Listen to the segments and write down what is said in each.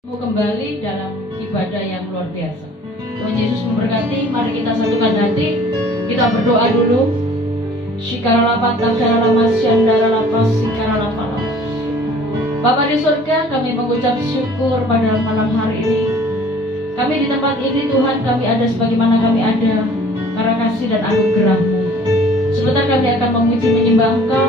Kembali dalam ibadah yang luar biasa. Tuhan Yesus memberkati. Mari kita satukan hati. Kita berdoa dulu. Bapa di surga, kami mengucap syukur pada malam hari ini. Kami di tempat ini Tuhan, kami ada sebagaimana kami ada karena kasih dan anugerah-Mu. Sebentar kami akan memuji menyembah Engkau.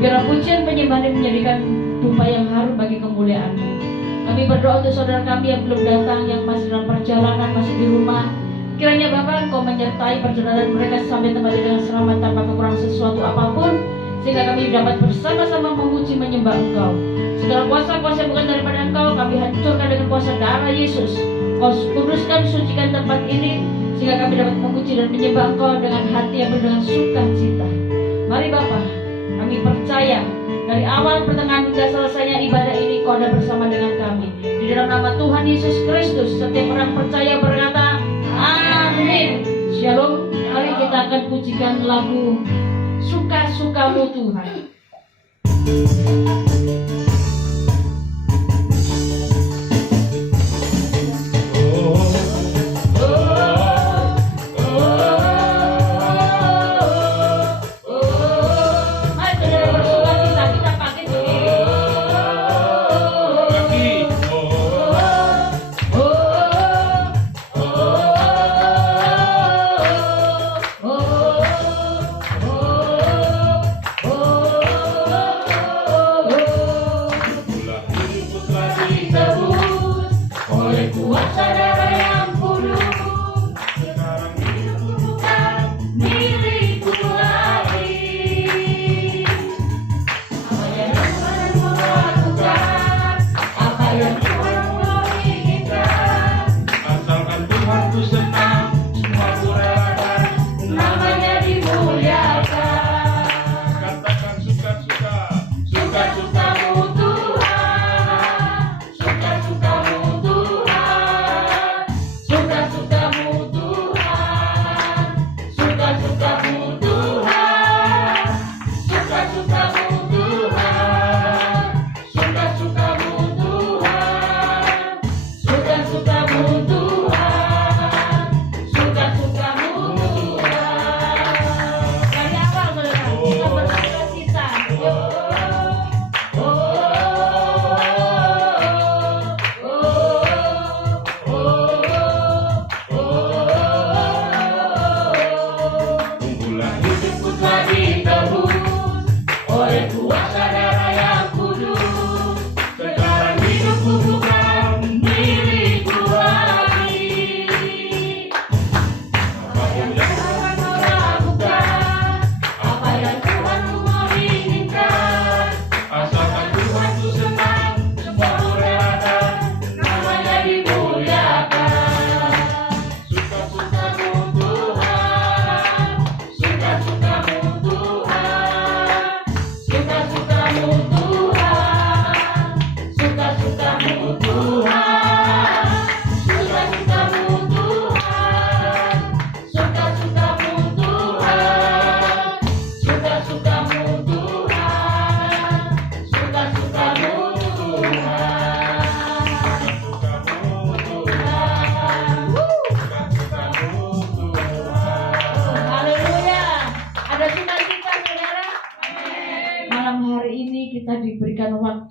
Biar pujian penyembahan ini menjadikan dupa yang harum bagi kemuliaan-Mu. Kami berdoa untuk saudara kami yang belum datang, yang masih dalam perjalanan, masih di rumah. Kiranya Bapa Engkau menyertai perjalanan mereka sampai tempat dengan selamat tanpa kekurangan sesuatu apapun, sehingga kami dapat bersama-sama memuji menyembah Engkau. Segala kuasa-kuasa bukan daripada Engkau, kami hancurkan dengan kuasa darah Yesus. Kau kuduskan, sucikan tempat ini, sehingga kami dapat memuji dan menyembah Engkau dengan hati yang penuh dengan sukacita. Mari Bapa, kami percaya dari awal pertengahan hingga selesainya ibadah ini Kau ada bersama dengan kami. Di dalam nama Tuhan Yesus Kristus, setiap orang percaya berkata amin. Shalom. Mari kita akan pujikan lagu Suka-Sukamu Tuhan.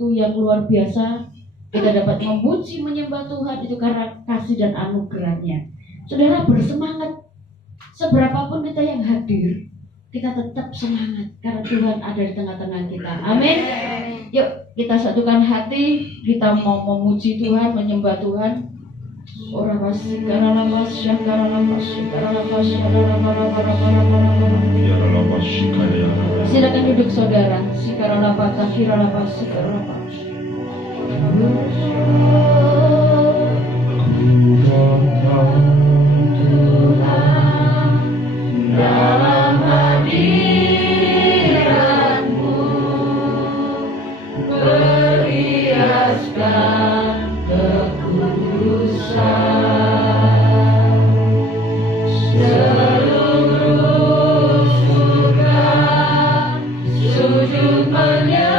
Yang luar biasa, kita dapat memuji menyembah Tuhan itu karena kasih dan anugerahnya. Saudara, bersemangat. Seberapapun kita yang hadir, kita tetap semangat karena Tuhan ada di tengah-tengah kita. Amin. Yuk kita satukan hati, kita mau memuji Tuhan, menyembah Tuhan. Silakan duduk saudara. Dalam hadirat-Mu perhiaskan kekudusan, seluruh surga sujud menyembah-Mu.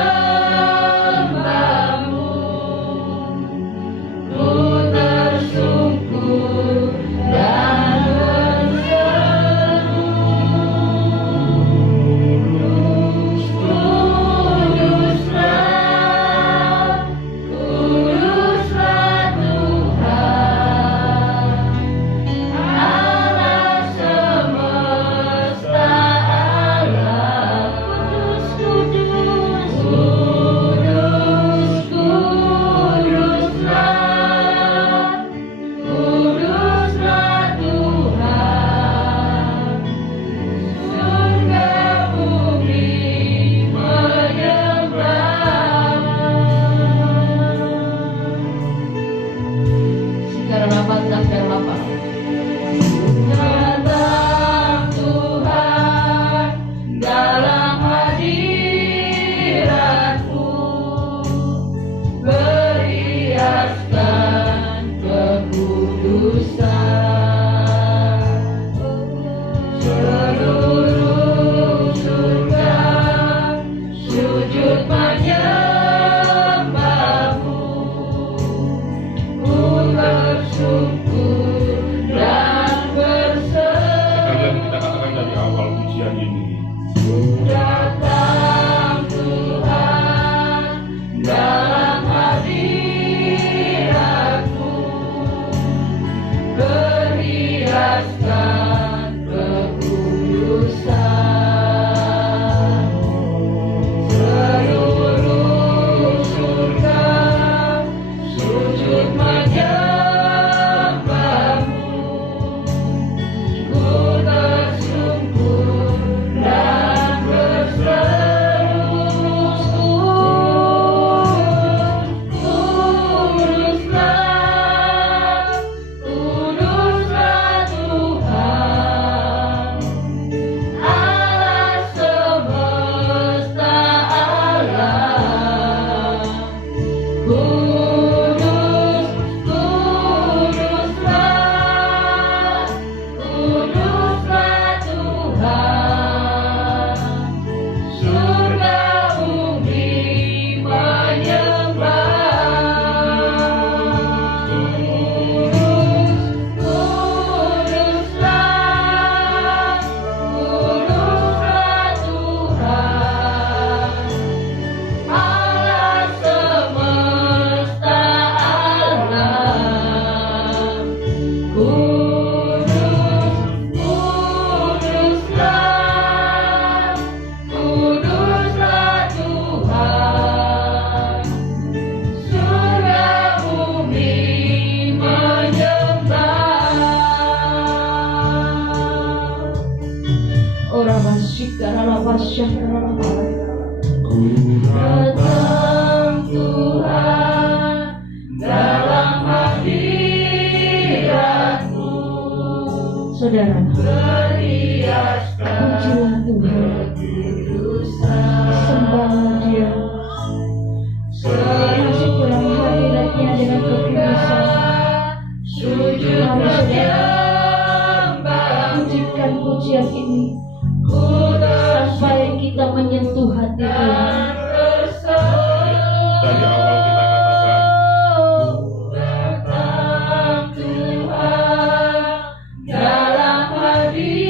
sejahtera Allah. Datang Tuhan dalam hadirat-Mu. Saudara, pujilah Tuhan, sembahlah Dia, masuk dalam hadirat-Nya dengan kekudusan. Mari saudara, pujikan pujian ini sampai kita menyentuh hati Tuhan. Dari awal kita katakan, Datang Tuhan dalam hadirat-Mu.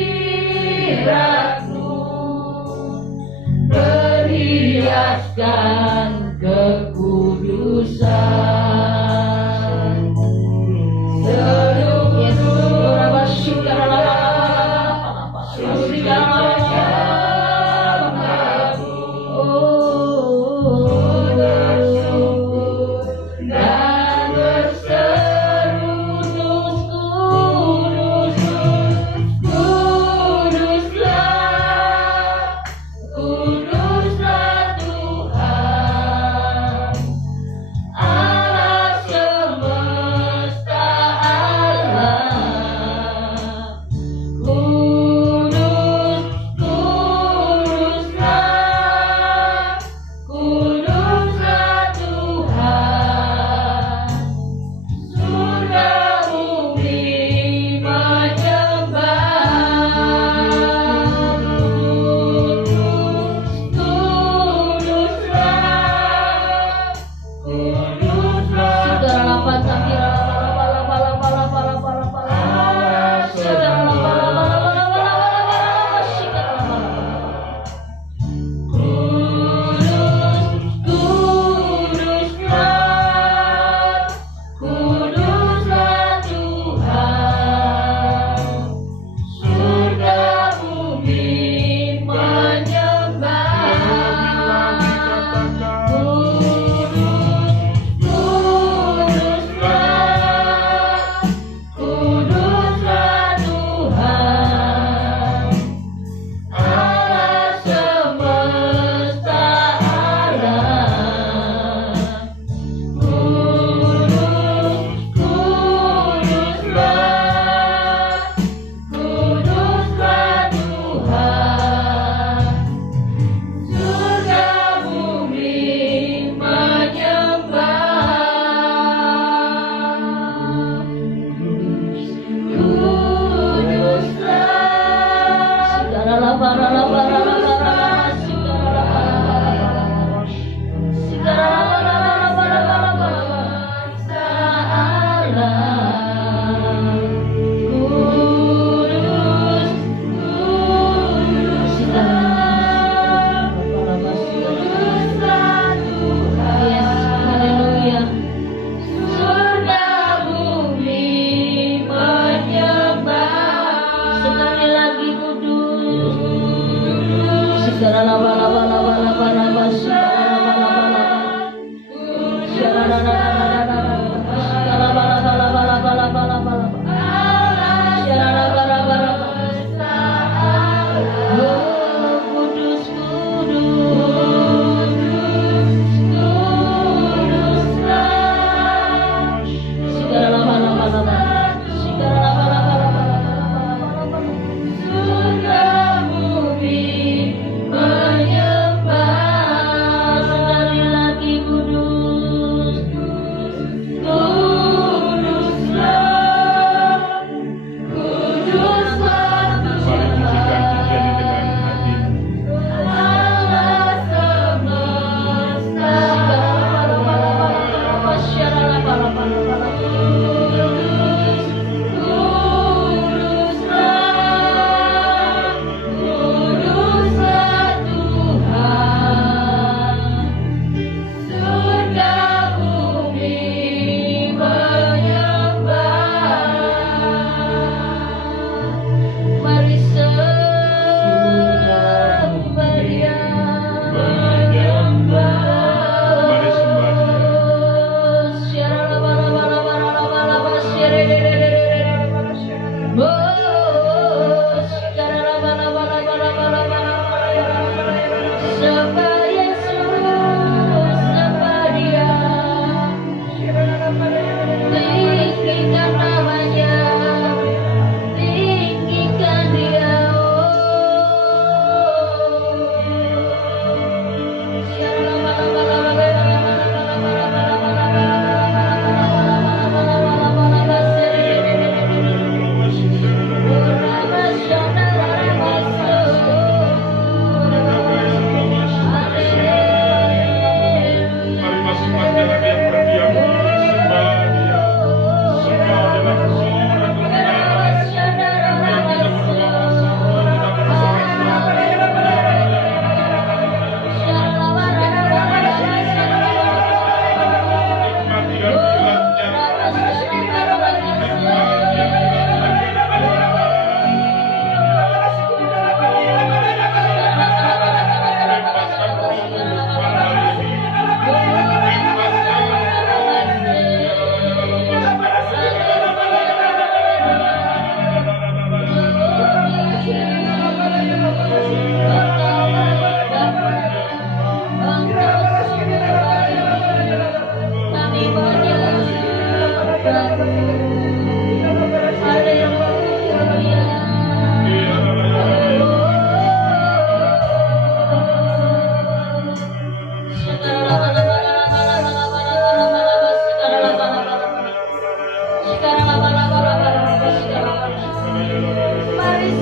Mari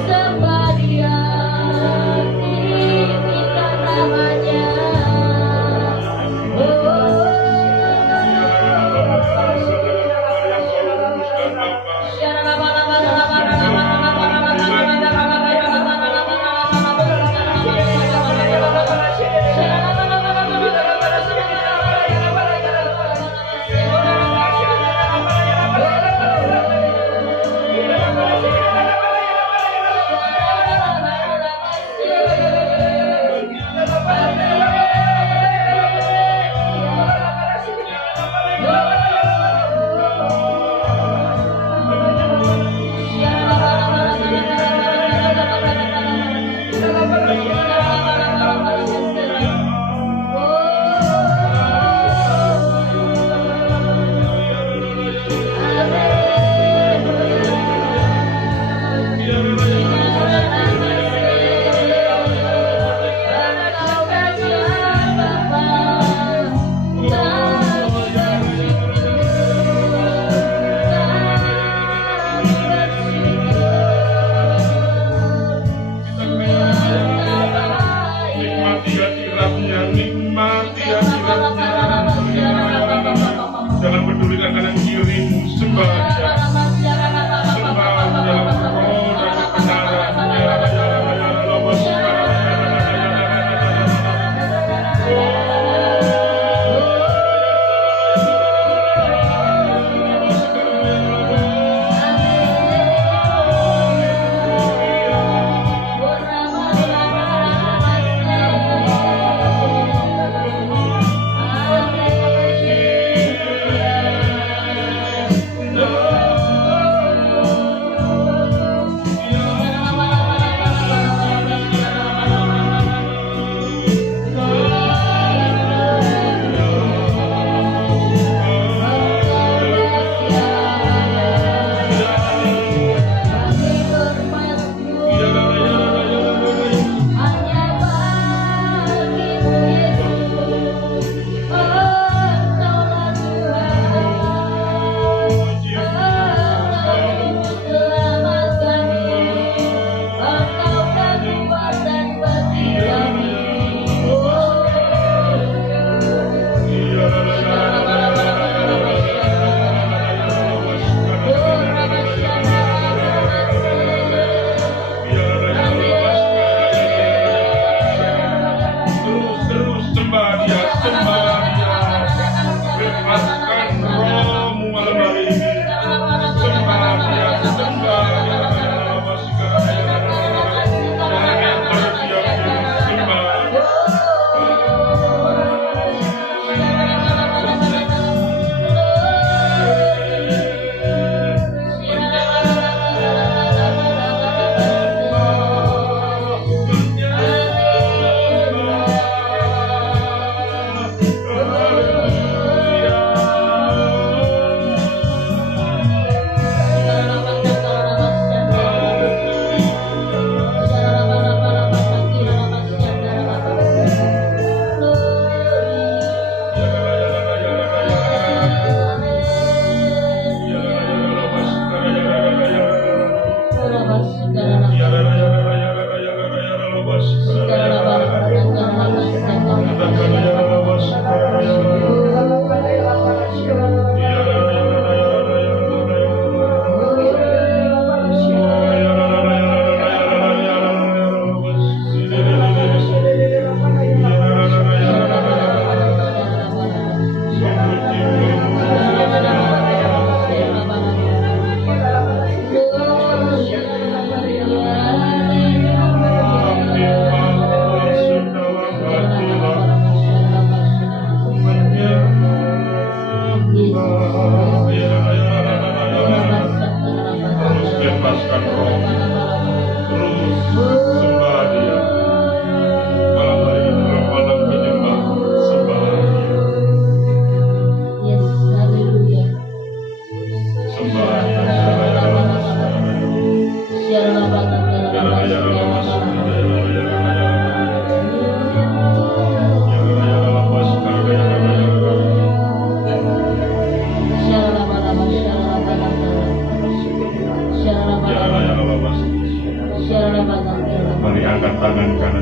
sembah Dia, tinggikan namanya. Oh,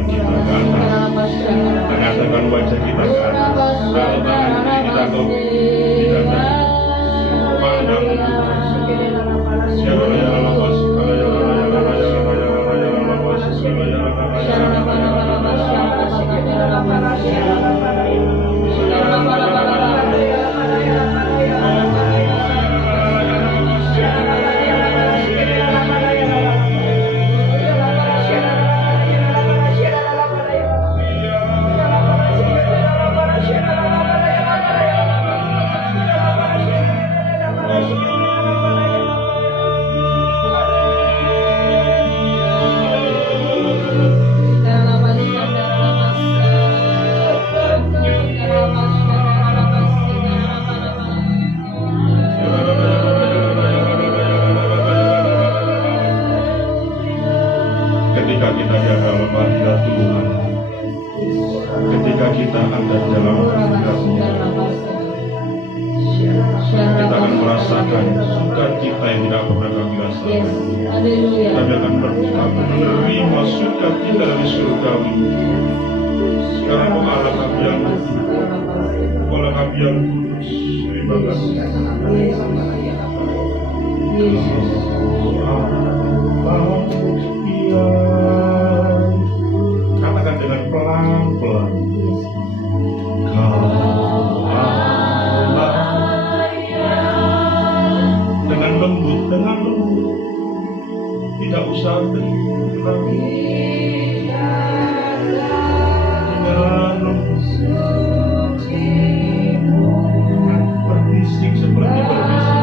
kita ke atas. Angkatkan wajah kita ke atas. Kalau tangan kiri kita kau tidak pandang ketika kita di dalam hadirat Tuhan, ketika kita ada dalam hadirat-Nya, kita akan merasakan sukacita yang tidak pernah kami rasakan. Kami akan menerima sukacita dari surgawi. Karena Allah kami yang Allah kami yang kudus. Terima kasih. Katakan dengan pelan-pelan. Dengan lembut, tidak usah tetapi dengan lembut, berbisik seperti berbisik.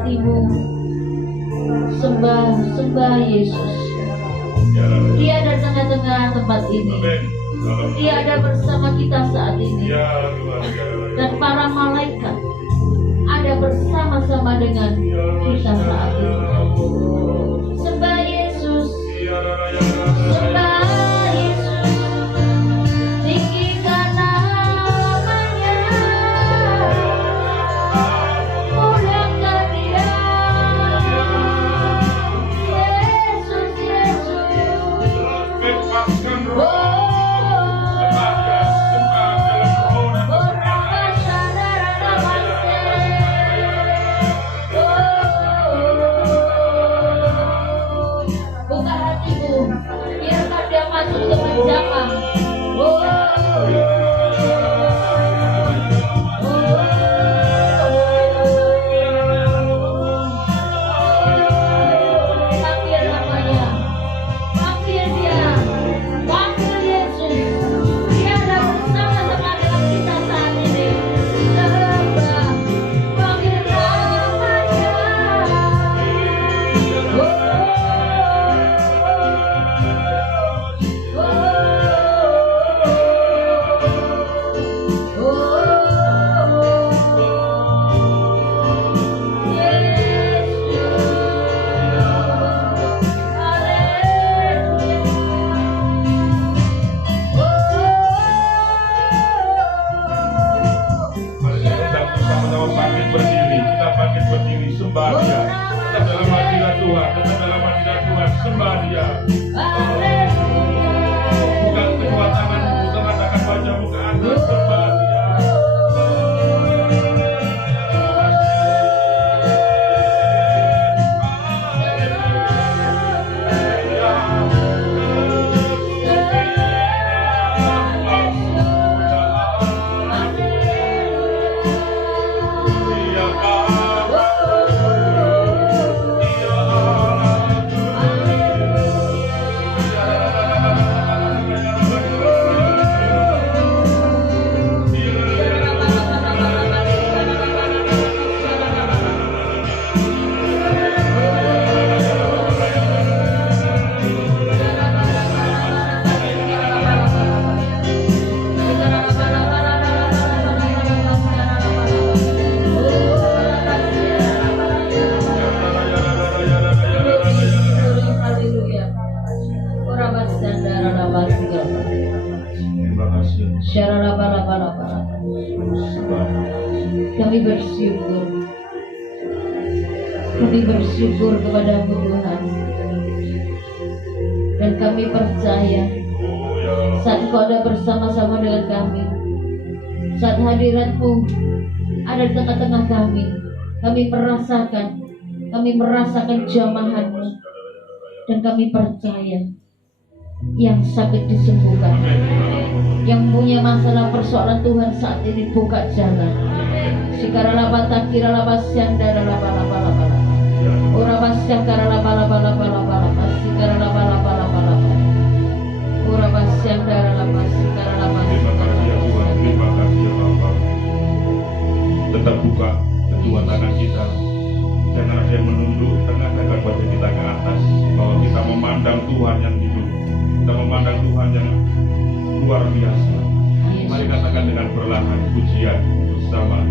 hatimu. Sembah Yesus. Dia ada tengah-tengah tempat ini. Dia ada bersama kita saat ini. Dan para malaikat ada bersama-sama dengan kita saat ini. Sembah Yesus. Sembah Yesus. Tinggikan namanya. Muliakan Dia. Yesus, Yesus. Bebaskan roh. Oh. Buka hatimu, biarkan Dia masuk ke penjama. Panggil namanya, panggil Dia, panggil Yesus. Dia ada bersama-sama dengan kita saat ini. Sembah, panggil namanya. Sama-sama bangkit berdiri, kita bangkit berdiri, sembah Dia. Tetap dalam hadirat Tuhan, tetap dalam hadirat Tuhan, sembah Dia. Buka kedua tanganmu, tengah-tengah wajahmu ke atas, sembah Dia. Kami bersyukur kepada-Mu Tuhan. Dan kami percaya saat Kau ada bersama-sama dengan kami, saat hadirat-Mu ada di tengah-tengah kami, kami merasakan jamahan-Mu. Dan kami percaya yang sakit disembuhkan, yang punya masalah persoalan Tuhan saat ini buka jalan. Sikaralaba takiralaba syandalaba laba laba laba. Uraba syakaralaba laba laba laba laba. Sikaralaba laba laba laba. Uraba syandalaba sikaralaba. Terima kasih ya Tuhan, terima kasih ya Bapa. Tetap buka kedua tangan kita. Jangan ada yang menunduk, tengah-tengah wajah kita ke atas. Bahwa kita memandang Tuhan yang hidup, kita memandang Tuhan yang luar biasa. Mari katakan dengan perlahan pujian bersama.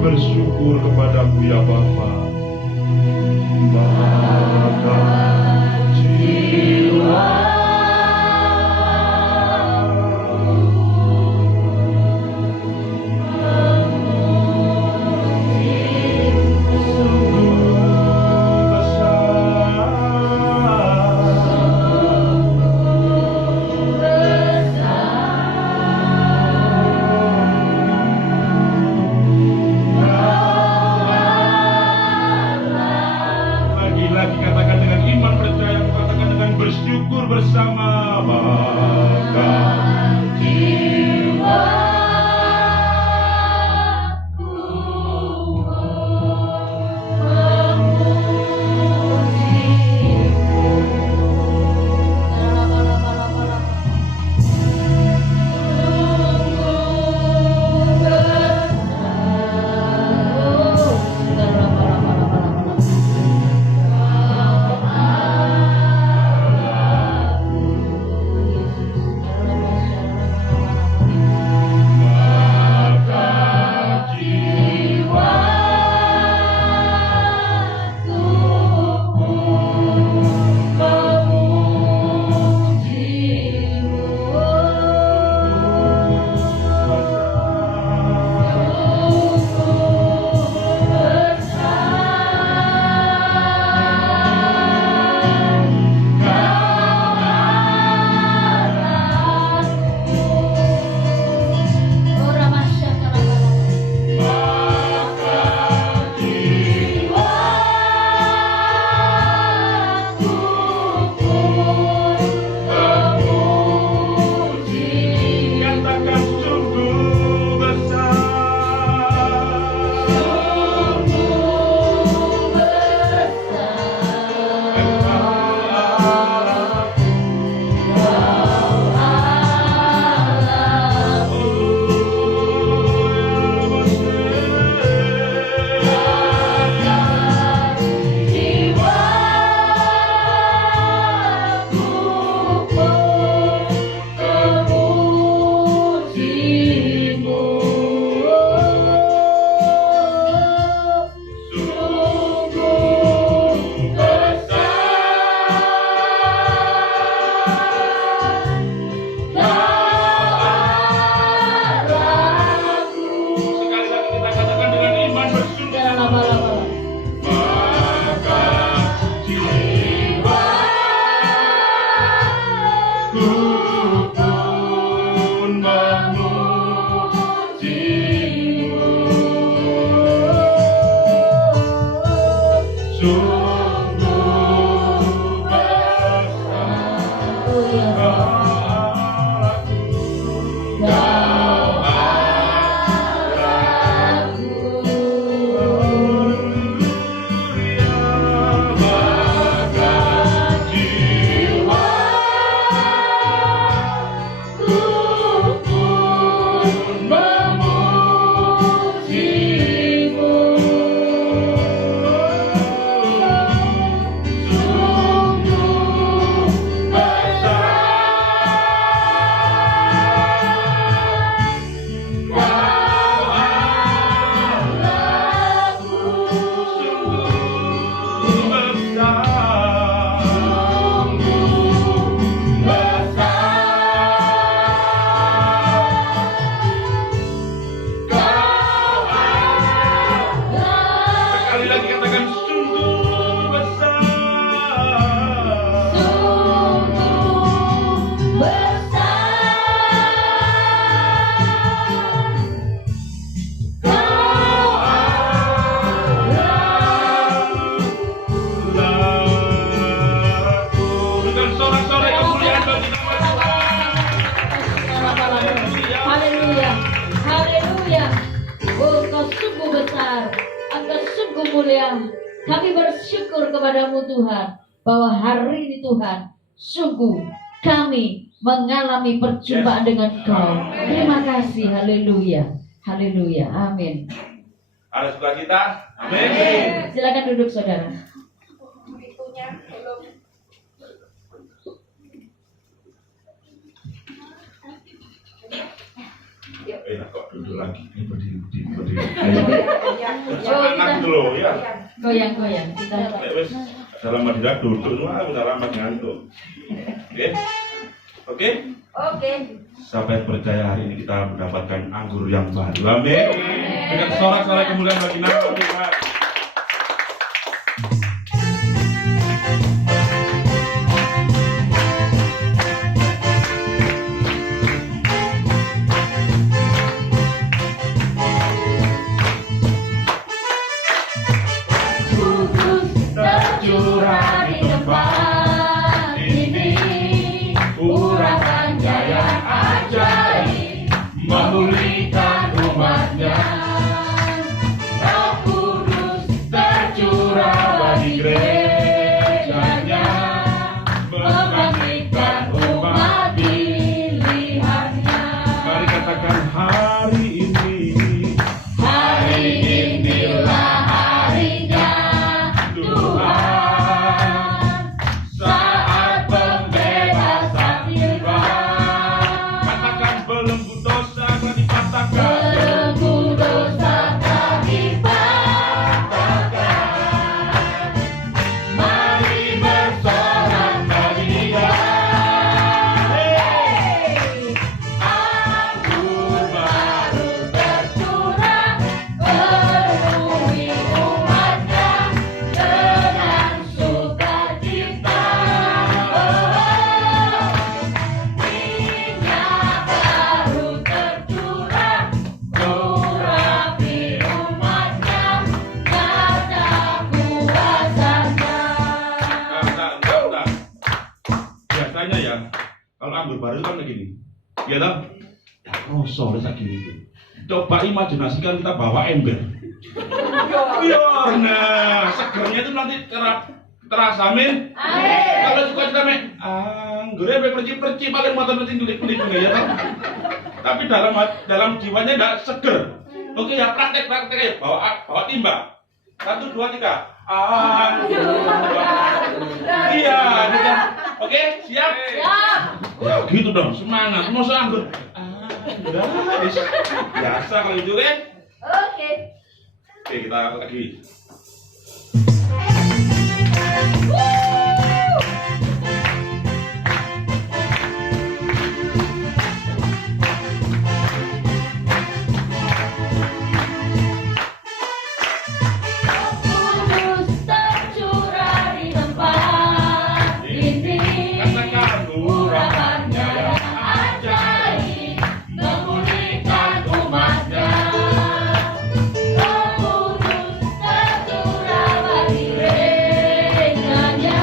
Bersyukur kepadamu ya Bapa. Maka jiwa Kami bersyukur kepadamu Tuhan, bahwa hari ini Tuhan, sungguh kami mengalami perjumpaan dengan Kau. Terima kasih, haleluya, haleluya, amin. Ada sukacita? Amin. Silakan duduk saudara. Enak kok duduk lagi. Ini berdiri. Oh, Enak dulu ya. Goyang-goyang. Kita Wes dalam Madinah duduk semua, dalam ngantuk. Oke? Oke. Sampai percaya hari ini kita mendapatkan anggur yang baru. Amin. Dengan sorak-sorai kemuliaan bagi nama Tuhan. Tercurah di tempat ini, urapan jaya ajaib memulihkan umatnya. Roh Kudus tercurah bagi gerejanya, membangkitkan umat pilihannya. Mari katakan hari ini. Hari inilah harinya Tuhan, saat pembebasan tiba. Katakan belenggu dosa telah dipatahkan. Belenggu dosa telah dipatahkan. Mari bersorak bagi Dia. Anggur baru tercurah, penuhi umatnya dengan sukacita. Minyak baru tercurah, urapi umatnya karena kuasanya. Enggak. Biasanya ya, kalau anggur baru kan begini. Ya toh? Ya rosol kayak gini itu. Coba imajinasikan kita bawa ember. Biar nah, segernya itu nanti terasa, amin. Kalau suka kita anggurnya perci-perci paling mata perci kulit-kulit ya toh. Tapi dalam jiwanya tidak seger. Oke ya, praktek ya. Bawa timba. 1, 2, 3. Anggur. Iya, gitu. Oke, siap? Ya gitu dong, semangat. Masa anggur. Biasa kalau itu kan. Oke. Oke, kita lagi. Kudus tercurah di tempat ini, Katakan urapannya yang ajaib memulihkan umatnya. Roh Kudus tercurah bagi gerejanya,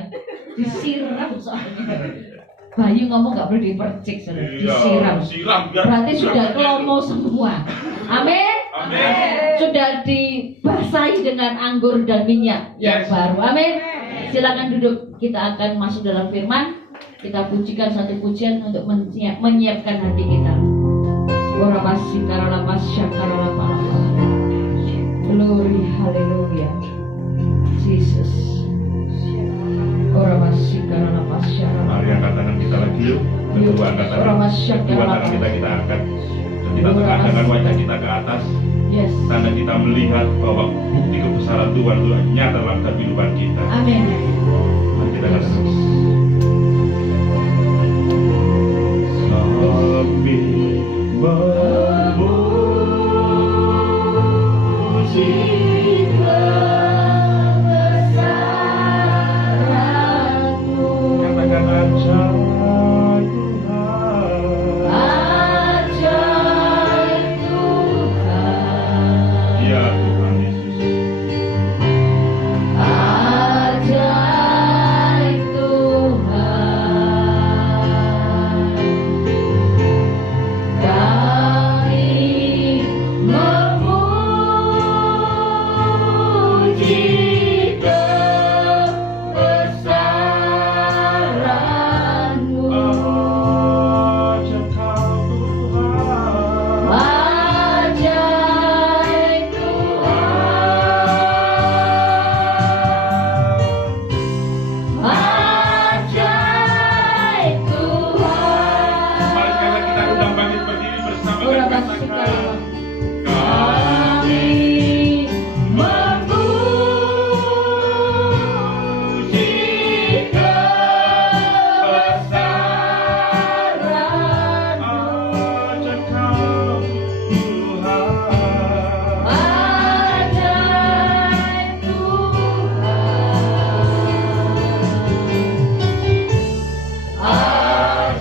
ya. Disiram soalnya. Bayu ngomong nggak boleh dipercik, saudara. Disiram. Siram, biar Berarti sudah kelomo semua. Amin. Sudah dibasahi dengan anggur dan minyak yang baru. Amin. Silakan duduk. Kita akan masuk dalam firman. Kita pujikan satu pujian untuk menyiapkan hati kita. Orabasi karalapas syakaralapalapa. Glory, haleluya. Jesus. Orabasi karalapas syakaralapalapa. Mari angkat tangan kita lagi yuk. Kedua angkat tangan kita angkat. Kita tengahkan wajah kita ke atas. Yes. Tanda kita melihat bahwa bukti kebesaran Tuhan itu nyata dalam kehidupan kita. Amin. Mari kita katakan. Sampai memuji kebesaran-Mu. Katakan aja Tuhan. Ajaib Tuhan. Ya Tuhan Yesus. Ajaib Tuhan. Kami memuji kebesaran-Mu. Aja Kau Tuhan. Ajaib Tuhan. Ajaib Tuhan. Mari sekarang kita undang bangkit berdiri bersama dan katakan. Kami memuji kebesaran-Mu. Aja Kau Tuhan. Ajaib Tuhan.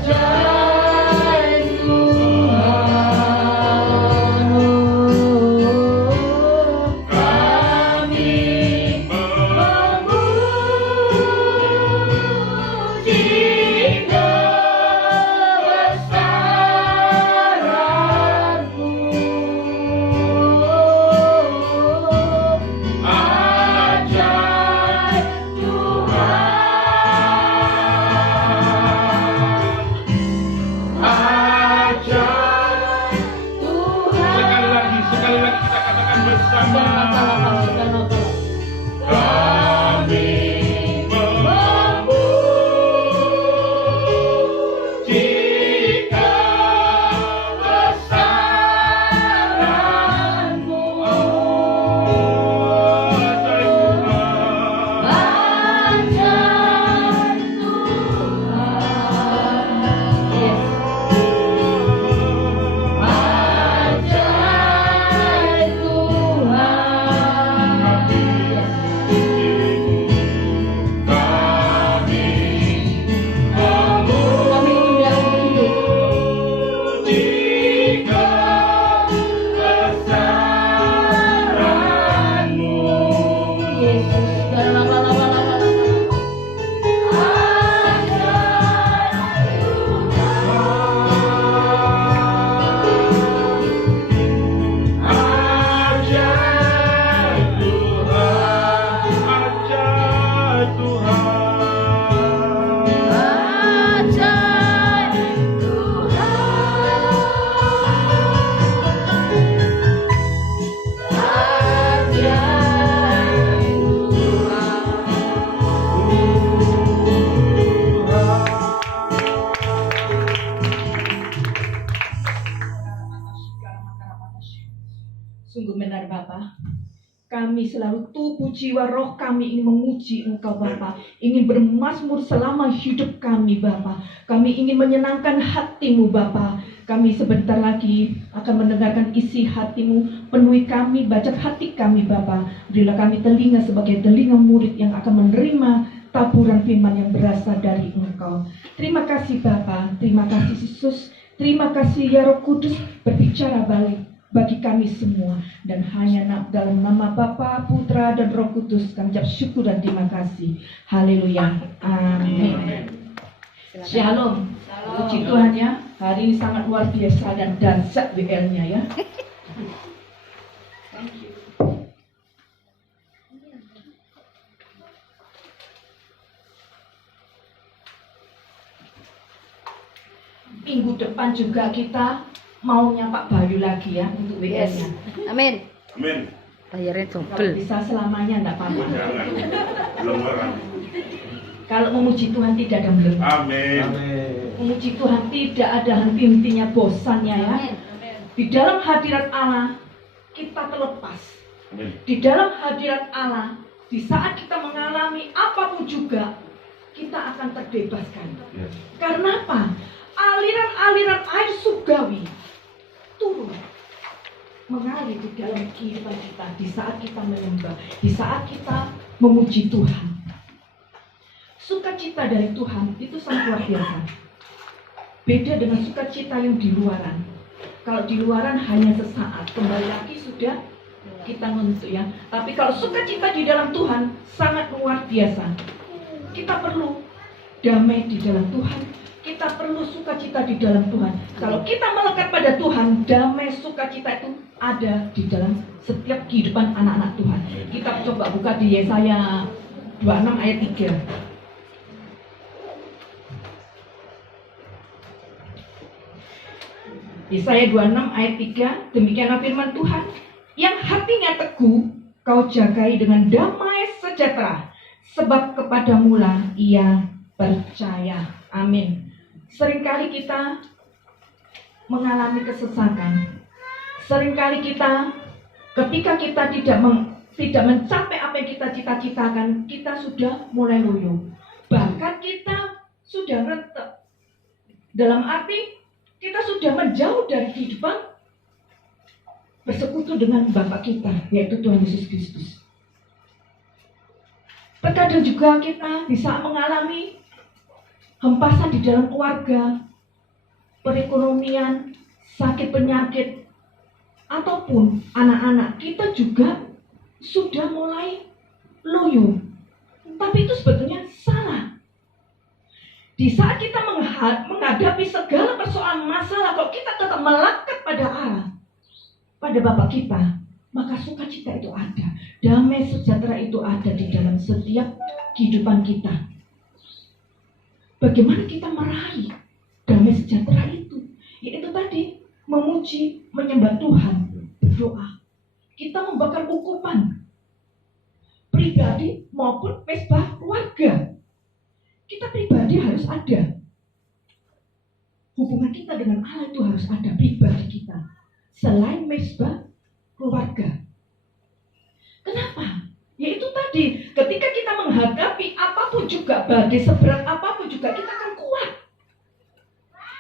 Ajaib Tuhan. Kami memuji kebesaran-Mu. Ajaib Tuhan. Ajaib Tuhan. Sekali lagi kita katakan bersama. Kami memuji kebesaran-Mu. Ajaib Tuhan. Yes. Ajaib Tuhan. Yes. Kami undang hidup. Yesus. Lama-lama-lama-lama. Ajaib Tuhan. Ajaib Tuhan. Ajaib Tuhan. Ajaib Tuhan. Sungguh benar Bapa. Kami selalu tubuh jiwa roh kami ingin memuji Engkau Bapa, ingin bermazmur selama hidup kami Bapa. Kami ingin menyenangkan hati-Mu Bapa. Kami sebentar lagi akan mendengarkan isi hati-Mu. Penuhi kami, bajak hati kami Bapa. Berilah kami telinga sebagai telinga murid yang akan menerima taburan firman yang berasal dari Engkau. Terima kasih Bapa, terima kasih Yesus, terima kasih ya Roh Kudus berbicara balik bagi kami semua. Dan hanya dalam nama Bapa, Putra, dan Roh Kudus kami ucap syukur dan terima kasih. Haleluya. Amin. Shalom. Puji Tuhan ya. Hari ini sangat luar biasa dan dahsyat WL-nya ya. Minggu depan juga kita maunya Pak Bayu lagi ya untuk WL-nya. Amin. Amin. Bayarnya Kalau double. bisa selamanya enggak apa-apa. Jangan. Belum orang. Kalau memuji Tuhan tidak ada belum. Amin. Memuji Tuhan tidak ada henti-hentinya, bosannya ya. Di dalam hadirat Allah kita terlepas. Amin. Di dalam hadirat Allah, di saat kita mengalami apapun juga, kita akan terbebaskan. Yes. Karena apa? Aliran-aliran air surgawi turun mengalir di dalam kehidupan kita di saat kita menyembah, di saat kita memuji Tuhan. Sukacita dari Tuhan itu sangat luar biasa. Beda dengan sukacita yang di luaran. Kalau di luaran hanya sesaat, kembali lagi sudah kita nguntuk ya. Tapi kalau sukacita di dalam Tuhan sangat luar biasa. Kita perlu damai di dalam Tuhan. Kita perlu sukacita di dalam Tuhan. Kalau kita melekat pada Tuhan, damai sukacita itu ada di dalam setiap kehidupan anak-anak Tuhan. Kita coba buka di Yesaya 26 ayat 3. Yesaya 26 ayat 3, demikianlah firman Tuhan, yang hatinya teguh kau jagai dengan damai sejahtera, sebab kepadamulah ia percaya. Amin. Seringkali kita mengalami kesesakan. Seringkali kita ketika kita tidak mencapai apa yang kita cita-citakan, kita sudah mulai loyo. Bahkan kita sudah retak. Dalam arti kita sudah menjauh dari kehidupan bersekutu dengan Bapa kita, yaitu Tuhan Yesus Kristus. Terkadang juga kita bisa mengalami hempasan di dalam keluarga, perekonomian, sakit penyakit, ataupun anak-anak kita juga sudah mulai loyo. Tapi itu sebetulnya salah. Di saat kita menghadapi segala persoalan masalah, kalau kita tetap melekat pada Allah, pada Bapa kita, maka sukacita itu ada, damai sejahtera itu ada di dalam setiap kehidupan kita. Bagaimana kita meraih damai sejahtera itu? Yaitu tadi, memuji, menyembah Tuhan, berdoa. Kita membakar ukupan pribadi maupun mesbah keluarga. Kita pribadi harus ada. Hubungan kita dengan Allah itu harus ada, pribadi kita. Selain mesbah keluarga. Kenapa? Yaitu tadi, ketika kita menghadapi apapun juga, badai seberat apapun juga, kita akan kuat.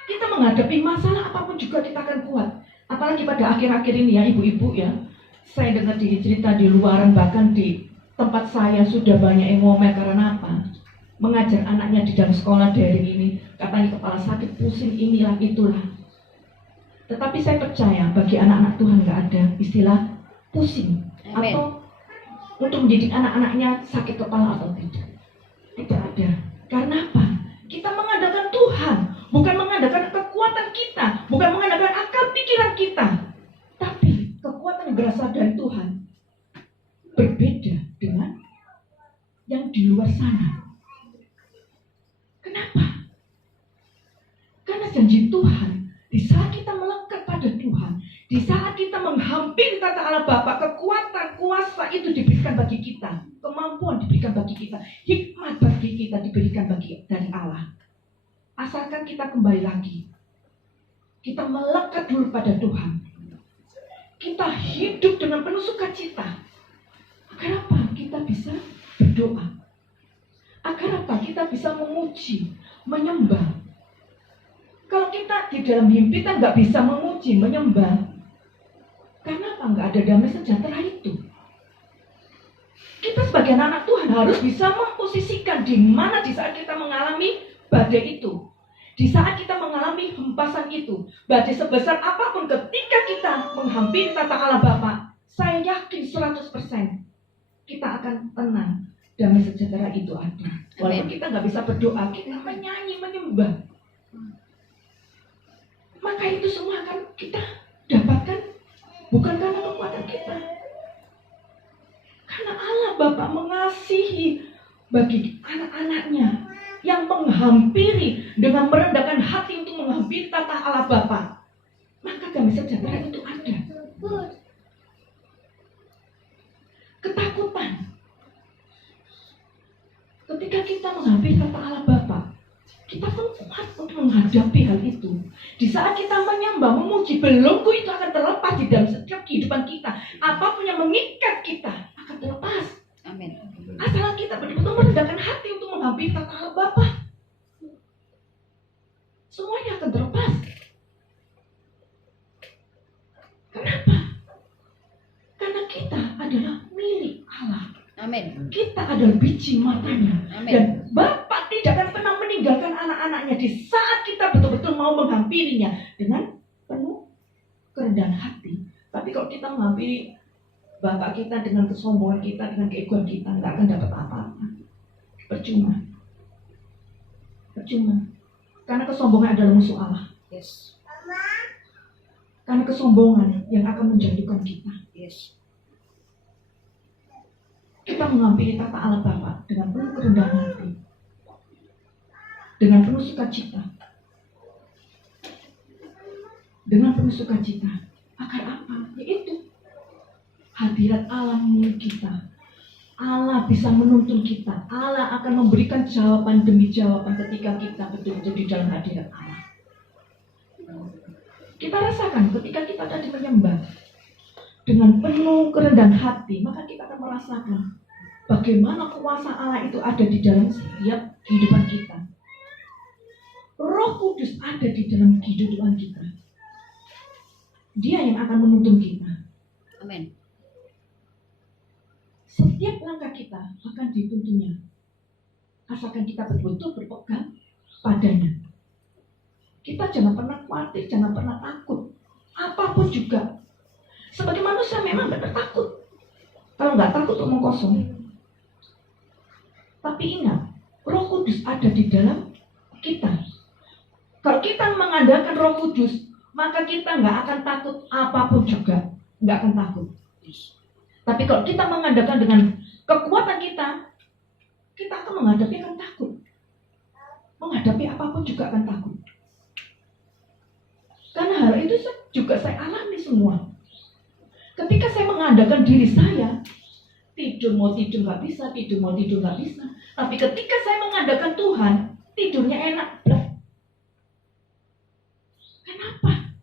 Kita menghadapi masalah apapun juga, kita akan kuat. Apalagi pada akhir-akhir ini ya, ibu-ibu ya. Saya dengar cerita di luaran, bahkan di tempat saya sudah banyak yang ngomel karena apa? Mengajar anaknya di dalam sekolah daring ini, katanya kepala sakit, pusing, inilah, itulah. Tetapi saya percaya, bagi anak-anak Tuhan gak ada istilah pusing. Amen. Atau untuk mendidik anak-anaknya sakit kepala atau tidak. Tidak ada. Karena apa? Kita mengandalkan Tuhan. Bukan mengandalkan kekuatan kita. Bukan mengandalkan akal pikiran kita. Tapi kekuatan yang berasal dari Tuhan. Berbeda dengan yang di luar sana. Kenapa? Karena janji Tuhan, di saat kita melekat pada Tuhan, di saat kita menghampiri tata Allah Bapa, kekuatan, kuasa itu diberikan bagi kita. Kemampuan diberikan bagi kita. Hikmat bagi kita diberikan dari Allah. Asalkan kita kembali lagi. Kita melekat dulu pada Tuhan. Kita hidup dengan penuh sukacita. Agar apa? Kita bisa berdoa. Agar apa? Kita bisa memuji, menyembah. Kalau kita di dalam himpitan nggak bisa memuji, menyembah, kenapa nggak ada damai sejahtera itu? Kita sebagai anak Tuhan harus bisa memposisikan di mana di saat kita mengalami badai itu. Di saat kita mengalami hempasan itu, berarti sebesar apapun ketika kita menghampiri tata Allah Bapa, saya yakin 100% kita akan tenang. Damai sejahtera itu ada. Walaupun kita nggak bisa berdoa, kita menyanyi, menyembah. Maka itu semua akan kita dapatkan bukan karena kekuatan kita. Karena Allah Bapa mengasihi bagi anak-anaknya yang menghampiri dengan merendahkan hati untuk menghampiri tata Allah Bapa. Maka damai sejahtera itu ada. Ketakutan. Ketika kita menghampiri tata Allah Bapa, kita pun kuat untuk menghadapi hal itu. Di saat kita menyembah, memuji, belenggu itu akan terlepas di dalam setiap kehidupan kita. Apapun yang mengikat kita akan terlepas. Amin. Asal kita betul-betul merendahkan hati untuk menghampiri tata Allah Bapa, semuanya akan terlepas. Kenapa? Karena kita adalah milik Allah. Amin. Kita adalah biji matanya. Amin. Dan Bapa tidak akan pernah meninggalkan anak-anaknya di saat kita betul-betul mau menghampirinya dengan penuh kerendahan hati. Tapi kalau kita menghampiri Bapak kita dengan kesombongan kita, dengan keegoan kita, nggak akan dapat apa-apa. Percuma. Percuma. Karena kesombongan adalah musuh Allah. Yes. Karena kesombongan yang akan menjatuhkan kita. Yes. Kita menghampiri tata Allah Bapa dengan penuh kerendahan hati, dengan penuh sukacita, dengan penuh sukacita. Agar apa? Yaitu hadirat Allah milik kita. Allah bisa menuntun kita. Allah akan memberikan jawaban demi jawaban ketika kita betul-betul di dalam hadirat Allah. Kita rasakan ketika kita tadi menyembah dengan penuh kerendahan hati, maka kita akan merasakan bagaimana kuasa Allah itu ada di dalam setiap kehidupan kita. Roh Kudus ada di dalam kehidupan kita. Dia yang akan menuntun kita. Amin. Setiap langkah kita akan dituntunnya. Asalkan kita betul-betul berpegang padanya. Kita jangan pernah khawatir, jangan pernah takut. Apapun juga. Sebagai manusia memang benar takut. Kalau nggak takut omong kosong. Tapi ingat, Roh Kudus ada di dalam kita. Kalau kita mengandalkan Roh Kudus, maka kita nggak akan takut apapun juga. Nggak akan takut. Tapi kalau kita mengandalkan dengan kekuatan kita, kita akan menghadapi akan takut. Menghadapi apapun juga akan takut. Karena hal itu juga saya alami semua. Ketika saya mengandalkan diri saya, tidur mau tidur nggak bisa, tidur mau tidur nggak bisa. Tapi ketika saya mengandalkan Tuhan, tidurnya enak. Kenapa?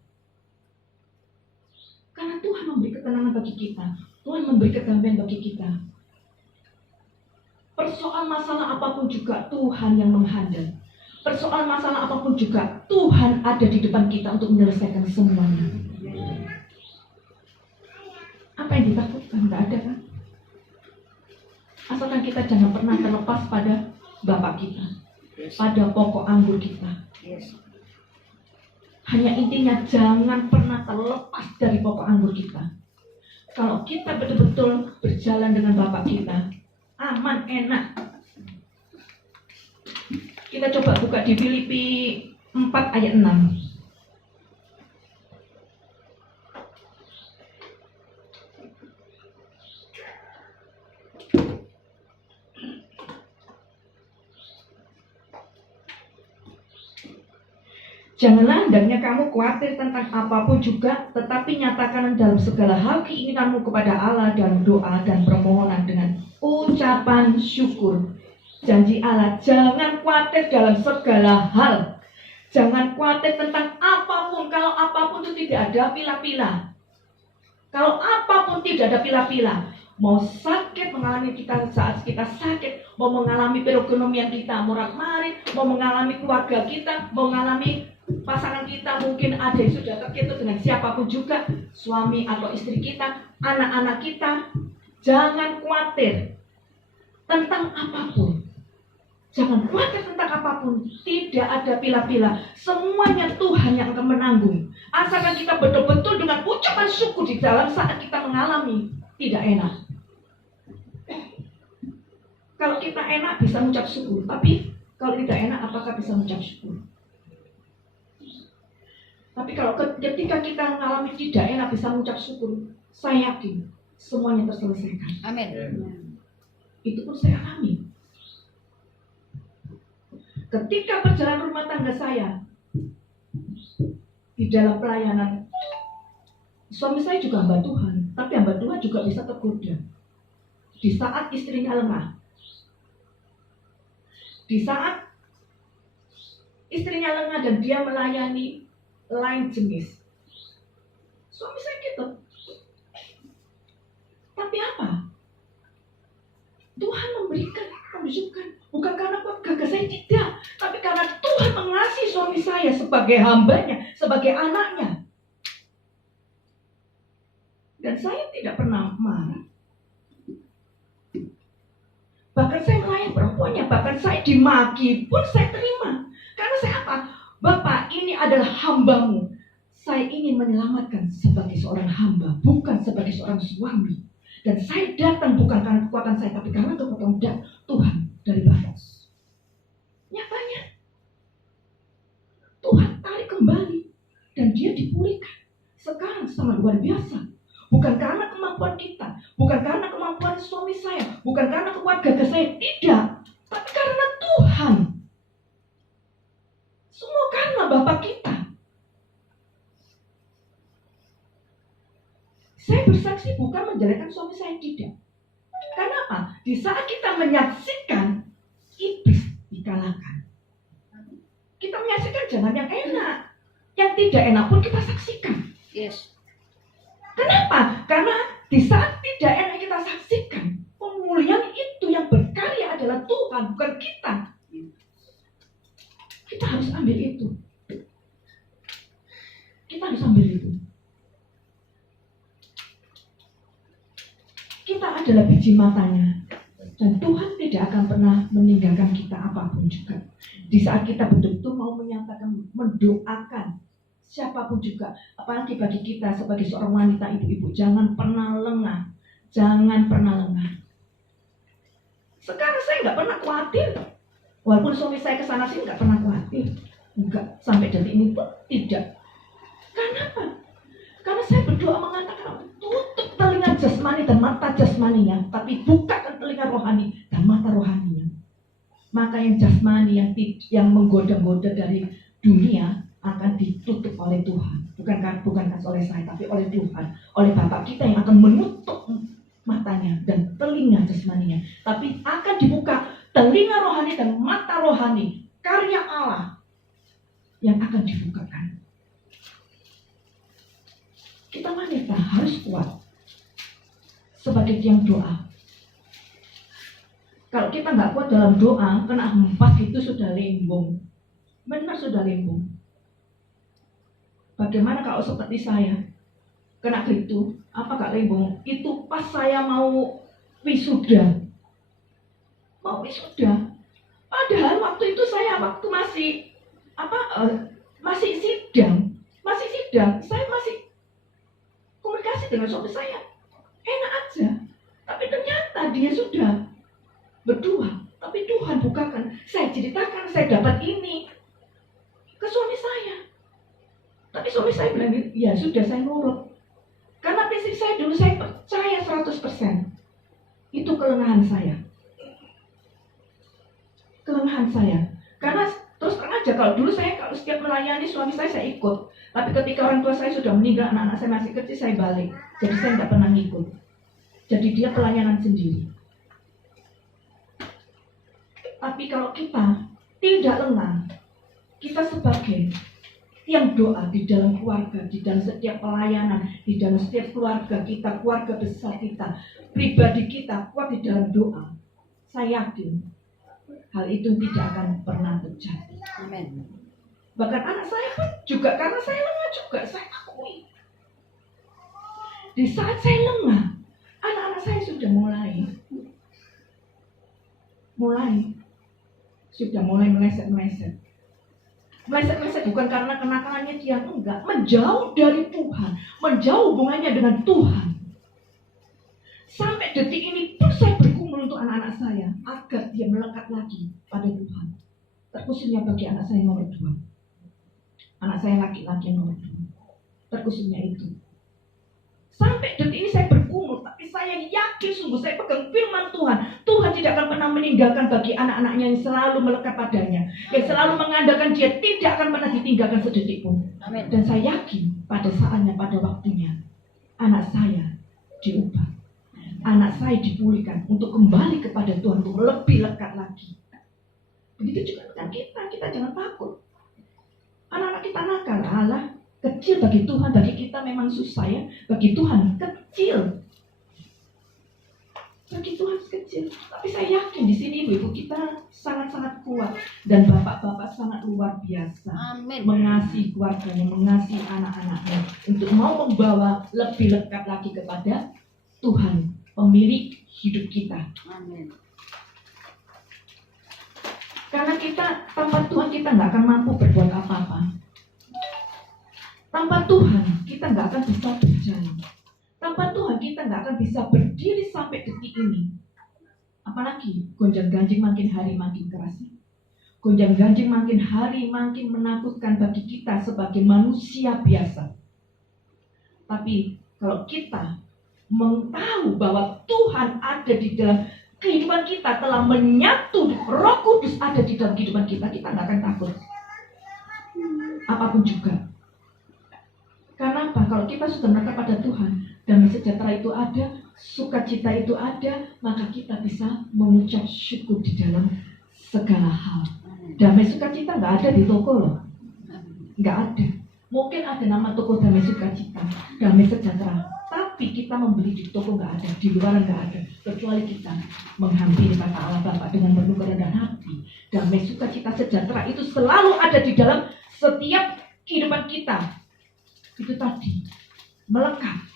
Karena Tuhan memberi ketenangan bagi kita. Tuhan memberi kedamaian bagi kita. Persoalan masalah apapun juga Tuhan yang menghandle. Persoalan masalah apapun juga Tuhan ada di depan kita untuk menyelesaikan semuanya. Apa yang ditakutkan? Nggak ada kan? Asalkan kita jangan pernah terlepas pada Bapak kita, pada pokok anggur kita. Hanya intinya jangan pernah terlepas dari pokok anggur kita. Kalau kita betul-betul berjalan dengan Bapak kita, aman, enak. Kita coba buka di Filipi 4 ayat 6. Janganlah hendaknya kamu khawatir tentang apapun juga, tetapi nyatakan dalam segala hal keinginanmu kepada Allah dalam doa dan permohonan dengan ucapan syukur. Janji Allah, jangan khawatir dalam segala hal. Jangan khawatir tentang apapun. Kalau apapun itu tidak ada pilah-pilah. Kalau apapun tidak ada pilah-pilah. Mau sakit, mengalami kita saat kita sakit, mau mengalami perekonomian kita morat-marit, mau mengalami keluarga kita, mau mengalami pasangan kita, mungkin ada yang sudah terkitut dengan siapapun juga, suami atau istri kita, anak-anak kita. Jangan khawatir tentang apapun. Jangan khawatir tentang apapun, tidak ada pilah-pilah. Semuanya Tuhan yang akan menanggung. Asalkan kita betul-betul dengan ucapan syukur di dalam saat kita mengalami tidak enak. Kalau kita enak bisa mengucap syukur, tapi kalau tidak enak apakah bisa mengucap syukur? Tapi kalau ketika kita mengalami tidak enak bisa mengucap syukur, saya yakin semuanya terselesaikan. Amin. Itu pun saya alami. Ketika perjalanan rumah tangga saya di dalam pelayanan, suami saya juga hamba Tuhan, tapi hamba Tuhan juga bisa tergoda. Di saat istrinya lengah, di saat istrinya lengah dan dia melayani lain jenis, suami saya gitu. Tapi apa? Tuhan memberikan, menunjukkan, bukan karena gagah saya tidak, tapi karena Tuhan mengasihi suami saya sebagai hambanya, sebagai anaknya. Dan saya tidak pernah marah. Bahkan saya melayani perempuannya, bahkan saya dimaki pun saya terima. Karena saya apa? Bapak, ini adalah hambamu. Saya ingin menyelamatkan sebagai seorang hamba, bukan sebagai seorang suami. Dan saya datang bukan karena kekuatan saya, tapi karena kekuatan Tuhan dari Bapa. Nyatanya, Tuhan tarik kembali dan dia dipulihkan. Sekarang sangat luar biasa. Bukan karena kemampuan kita, bukan karena kemampuan suami saya, bukan karena keluarga saya, tidak. Tapi karena Tuhan. Semua karena Bapak kita. Saya bersaksi bukan menjelekkan suami saya, tidak. Karena apa? Di saat kita menyaksikan iblis dikalahkan, kita menyaksikan jangan yang enak, yang tidak enak pun kita saksikan. Yes. Kenapa? Karena di saat tidak enak kita saksikan, pemulihan itu yang berkarya adalah Tuhan, bukan kita. Kita harus ambil itu. Kita harus ambil itu. Kita adalah biji matanya. Dan Tuhan tidak akan pernah meninggalkan kita apapun juga. Di saat kita betul-betul mau menyatakan, mendoakan siapapun juga, apalagi bagi kita sebagai seorang wanita, ibu-ibu, jangan pernah lengah. Jangan pernah lengah. Sekarang saya nggak pernah khawatir. Walaupun suami saya kesana sini nggak pernah khawatir. Enggak, sampai detik ini pun tidak. Karena apa? Karena saya berdoa mengatakan, tutup telinga jasmani dan mata jasmaninya, tapi bukakan telinga rohani dan mata rohaninya. Maka yang jasmani, yang menggoda-goda dari dunia akan ditutup oleh Tuhan. Bukan oleh saya, tapi oleh Tuhan. Oleh Bapak kita yang akan menutup matanya dan telinga jasmaninya. Tapi akan dibuka telinga rohani dan mata rohani, karya Allah yang akan dibukakan. Kita wanita harus kuat sebagai tiang doa. Kalau kita nggak kuat dalam doa, kena hempas itu sudah lembung. Benar sudah lembung. Bagaimana kalau seperti saya? Kena gitu, apa gak lembung? Itu pas saya mau wisuda. Mau wisuda. Padahal waktu itu saya masih sidang. Saya masih komunikasi dengan suami saya. Enak aja. Tapi ternyata dia sudah berdua. Tapi Tuhan bukakan. Saya ceritakan, saya dapat ini ke suami saya. Tapi suami saya bilang, ya sudah, saya nurut. Karena prinsip saya dulu, saya percaya 100%. Itu kelengahan saya. Karena terus terang aja, kalau dulu kalau setiap melayani suami saya ikut. Tapi ketika orang tua saya sudah meninggal, anak-anak saya masih kecil, saya balik. Jadi saya tidak pernah ngikut. Jadi dia pelayanan sendiri. Tapi kalau kita tidak lengah, kita sebagai yang doa di dalam keluarga, di dalam setiap pelayanan, di dalam setiap keluarga kita, keluarga besar kita, pribadi kita, kuat di dalam doa. Saya yakin hal itu tidak akan pernah terjadi. Amin. Bahkan anak saya pun juga, karena saya lengah juga, saya akui. Di saat saya lengah, anak-anak saya sudah mulai sudah mulai meleset-meleset. Meleset-meleset bukan karena kenakalannya dia, enggak. Menjauh dari Tuhan, menjauh hubungannya dengan Tuhan. Sampai detik ini pun saya bergumul untuk anak-anak saya agar dia melekat lagi pada Tuhan. Terkhususnya bagi anak saya nomor 2. Anak saya laki-laki nomor 2. Terkhususnya itu. Sampai detik ini saya bergumul, tapi saya yakin sungguh, saya pegang firman Tuhan. Tuhan tidak akan pernah meninggalkan bagi anak-anaknya yang selalu melekat padanya, yang selalu mengandalkan dia, tidak akan pernah ditinggalkan sedetik pun. Amin. Dan saya yakin pada saatnya, pada waktunya, anak saya diubah. Anak saya dipulihkan untuk kembali kepada Tuhan, untuk lebih lekat lagi. Begitu juga dengan kita jangan takut. Anak-anak kita nakal, Allah kecil bagi Tuhan, bagi kita memang susah ya. Bagi Tuhan kecil. Bagi Tuhan kecil. Tapi saya yakin di sini ibu-ibu kita sangat-sangat kuat. Dan bapak-bapak sangat luar biasa. Amin. Mengasihi keluarganya, mengasihi anak-anaknya. Untuk mau membawa lebih lekat lagi kepada Tuhan, pemilik hidup kita. Amin. Karena kita, tanpa Tuhan kita nggak akan mampu berbuat apa-apa. Tanpa Tuhan kita nggak akan bisa berjalan. Tanpa Tuhan kita nggak akan bisa berdiri sampai detik ini. Apalagi gonjang-ganjing makin hari makin keras. Gonjang-ganjing makin hari makin menakutkan bagi kita sebagai manusia biasa. Tapi kalau kita mengetahui bahwa Tuhan ada di dalam kehidupan kita, telah menyatu, Roh Kudus ada di dalam kehidupan kita, kita nggak akan takut apapun juga. Karena apa? Kalau kita sudah melekat pada Tuhan, damai sejahtera itu ada, sukacita itu ada, maka kita bisa mengucap syukur di dalam segala hal. Damai sukacita nggak ada di toko loh, nggak ada. Mungkin ada nama toko damai sukacita, damai sejahtera, tapi kita membeli di toko nggak ada, di luar nggak ada, kecuali kita menghampiri kata Allah Bapa dengan penuh kerendahan hati. Damai sukacita sejahtera itu selalu ada di dalam setiap kehidupan kita. Itu tadi melekat.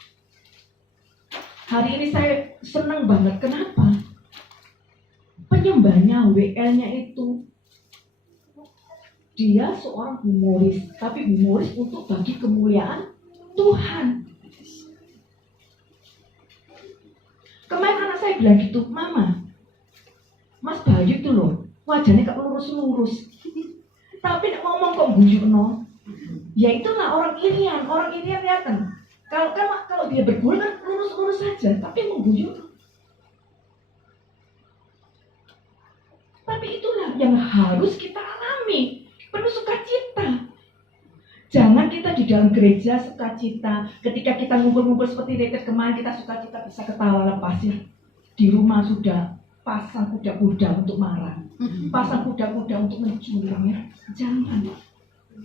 Hari ini saya senang banget. Kenapa? Penyembahnya WL-nya itu dia seorang humoris, tapi humoris untuk bagi kemuliaan Tuhan. Kemarin anak saya bilang gitu, Mama, Mas Bayu itu loh wajahnya gak lurus-lurus, tapi ngomong kok guyu no. Ya itulah orang irian kelihatan. Kalau dia bergaul kan lurus-lurus saja, tapi mengguyur. Tapi itulah yang harus kita alami, penuh sukacita. Jangan kita di dalam gereja sukacita, ketika kita ngumpul-ngumpul seperti retret kemarin kita sukacita bisa ketawa lepas ya. Di rumah sudah pasang kuda-kuda untuk marah, pasang kuda-kuda untuk mencuri ya. Jangan,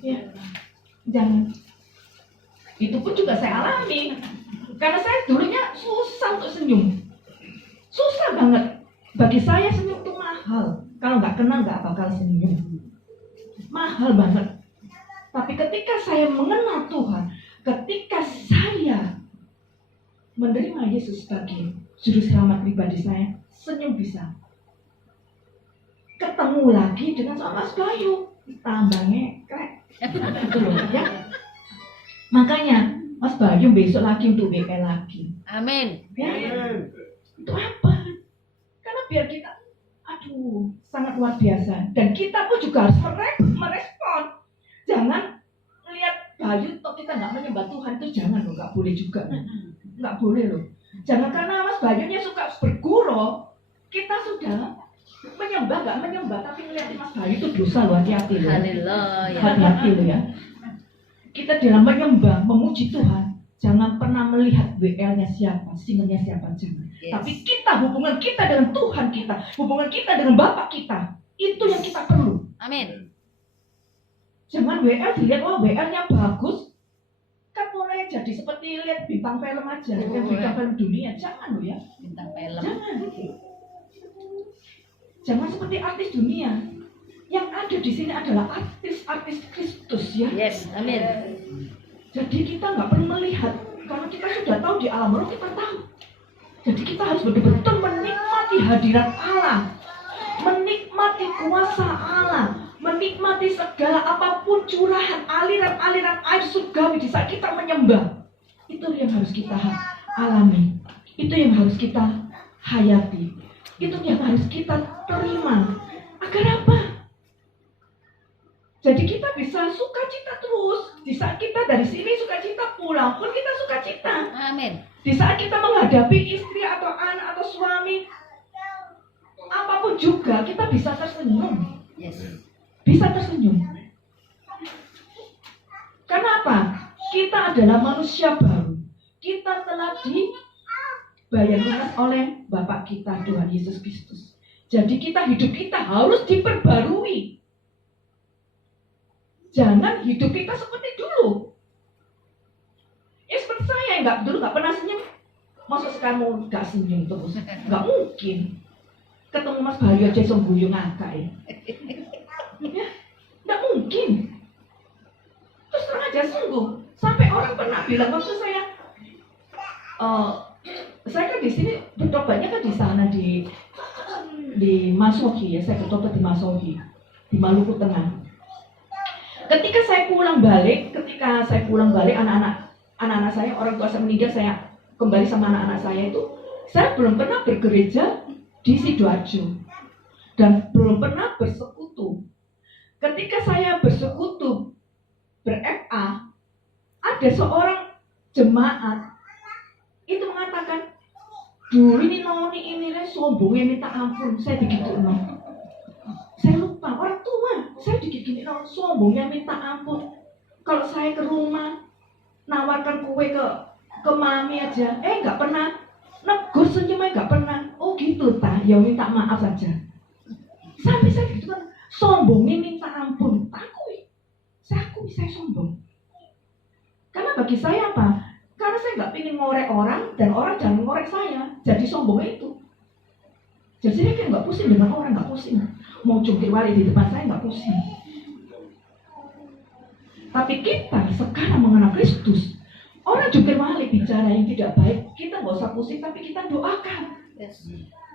ya. Jangan. Itu pun juga saya alami. Karena saya dulunya susah untuk senyum. Susah banget. Bagi saya senyum itu mahal. Kalau nggak kenal nggak bakal senyum. Mahal banget. Tapi ketika saya mengenal Tuhan, ketika saya menerima Yesus sebagai juru selamat pribadi saya, senyum bisa. Ketemu lagi dengan sama Mas Bayu, tambah ngekrek. Gitu loh, ya. Makanya Mas Bayu besok lagi untuk WL lagi. Amin. Ya. Itu apa? Karena biar kita, sangat luar biasa. Dan kita pun juga harus merespon. Jangan lihat Bayu toh kita nggak menyembah Tuhan, itu jangan loh, nggak boleh juga. Nggak boleh loh. Jangan karena Mas Bayunya suka bergurau, kita sudah menyembah, nggak menyembah, tapi ngeliatin Mas Bayu itu dosa loh, hati-hati loh. Haleluya. Hati-hati loh ya. Kita dalam menyembah, memuji Tuhan, jangan pernah melihat WL-nya siapa, singernya siapa, jangan. Yes. Tapi kita, hubungan kita dengan Tuhan kita, hubungan kita dengan Bapak kita, itu yang kita perlu. Amin. Jangan WL dilihat, wah WL-nya bagus, kan mulai jadi seperti lihat bintang film aja, lihat bintang film dunia, jangan loh ya. Bintang film. Jangan seperti artis dunia. Yang ada di sini adalah artis Kristus ya. Yes. Amin. Jadi kita nggak perlu melihat, karena kita sudah tahu di alam roh, kita tahu. Jadi kita harus betul-betul menikmati hadirat Allah. menikmati kuasa Allah, menikmati segala apapun curahan aliran-aliran air surgawi di saat kita menyembah. Itu yang harus kita alami, itu yang harus kita hayati, itu yang harus kita terima. Agar apa? Jadi kita bisa sukacita terus. Di saat kita dari sini sukacita, pulang pun kita sukacita. Amin. Di saat kita menghadapi istri atau anak atau suami, apapun juga kita bisa tersenyum. Yes. Bisa tersenyum. Karena apa? Kita adalah manusia baru. Kita telah dibayar oleh Bapa kita, Tuhan Yesus Kristus. Jadi hidup kita harus diperbarui. Jangan hidup kita seperti dulu. Seperti saya yang dulu nggak pernah senyum. Masa sekarang nggak senyum terus? Nggak mungkin. Ketemu Mas Bayu aja sembuyung ngakak ya. Nggak mungkin. Terus terang aja sungguh. Sampai orang pernah bilang waktu saya kan di sini bertobatnya kan di sana di Masohi ya. Saya bertobat di Masohi di Maluku Tengah. Ketika saya pulang balik, anak-anak saya, orang tua saya meninggal, saya kembali sama anak-anak saya itu, saya belum pernah bergereja di Sidoarjo dan belum pernah bersekutu. Ketika saya bersekutu ber-FA, ada seorang jemaat itu mengatakan, dulu ini noni ini sombongnya minta ampun, saya begitu no. Saya lupa, orang tua, saya dikit-gini sombongnya minta ampun. Kalau saya ke rumah, nawarkan kue ke mami aja, nggak pernah negur senyumnya, nggak pernah. Oh gitu, ya minta maaf saja. Sampai saya gitu kan, sombongnya minta ampun. Saya sombong. Karena bagi saya apa? Karena saya nggak ingin ngorek orang, dan orang jangan ngorek saya. Jadi sombongnya itu. Jadi saya kayak nggak pusing dengan orang, nggak pusing. Mau jungkir balik di depan saya nggak pusing. Tapi kita sekarang mengenal Kristus, orang jungkir balik bicara yang tidak baik, kita nggak usah pusing, tapi kita doakan. Yes.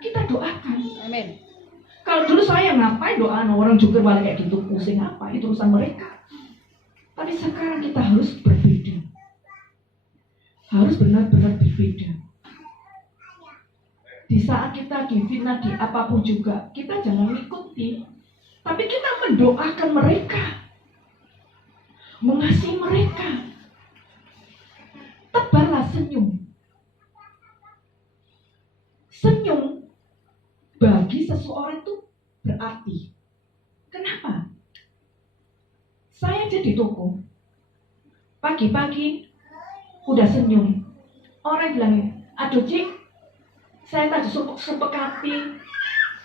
Kita doakan. Amin. Kalau dulu saya ngapain doa orang jungkir balik kayak gitu, pusing apa? Itu urusan mereka. Tapi sekarang kita harus berbeda. Harus benar-benar berbeda. Di saat kita difitnah di apapun juga, kita jangan mengikuti, tapi kita mendoakan mereka, mengasihi mereka. Tebarlah senyum. Senyum bagi seseorang itu berarti. Kenapa? Saya jadi toko, pagi-pagi udah senyum. Orang bilang, aduh Cik, saya tadi sepekati,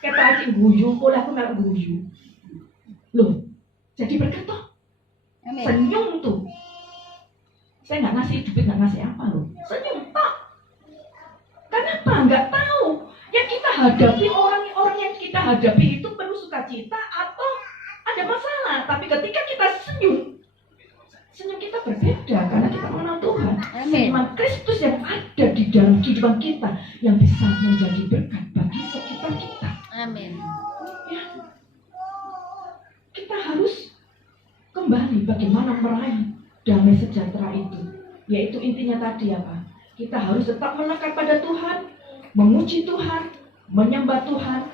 kata aja guyu, pola aku nggak guyu. Loh, jadi berkata, senyum tuh. Saya nggak ngasih duit, nggak ngasih apa loh. Senyum tak. Kenapa? Nggak tahu. Yang kita hadapi, orang yang kita hadapi itu penuh sukacita atau ada masalah. Tapi ketika kita senyum kita berbeda karena kita mengenal Tuhan. Firman Kristus yang ada di dalam kehidupan kita yang bisa menjadi berkat bagi sekitar kita. Amin. Ya. Kita harus kembali bagaimana meraih damai sejahtera itu. Yaitu intinya tadi apa? Kita harus tetap melekat pada Tuhan, memuji Tuhan, menyembah Tuhan.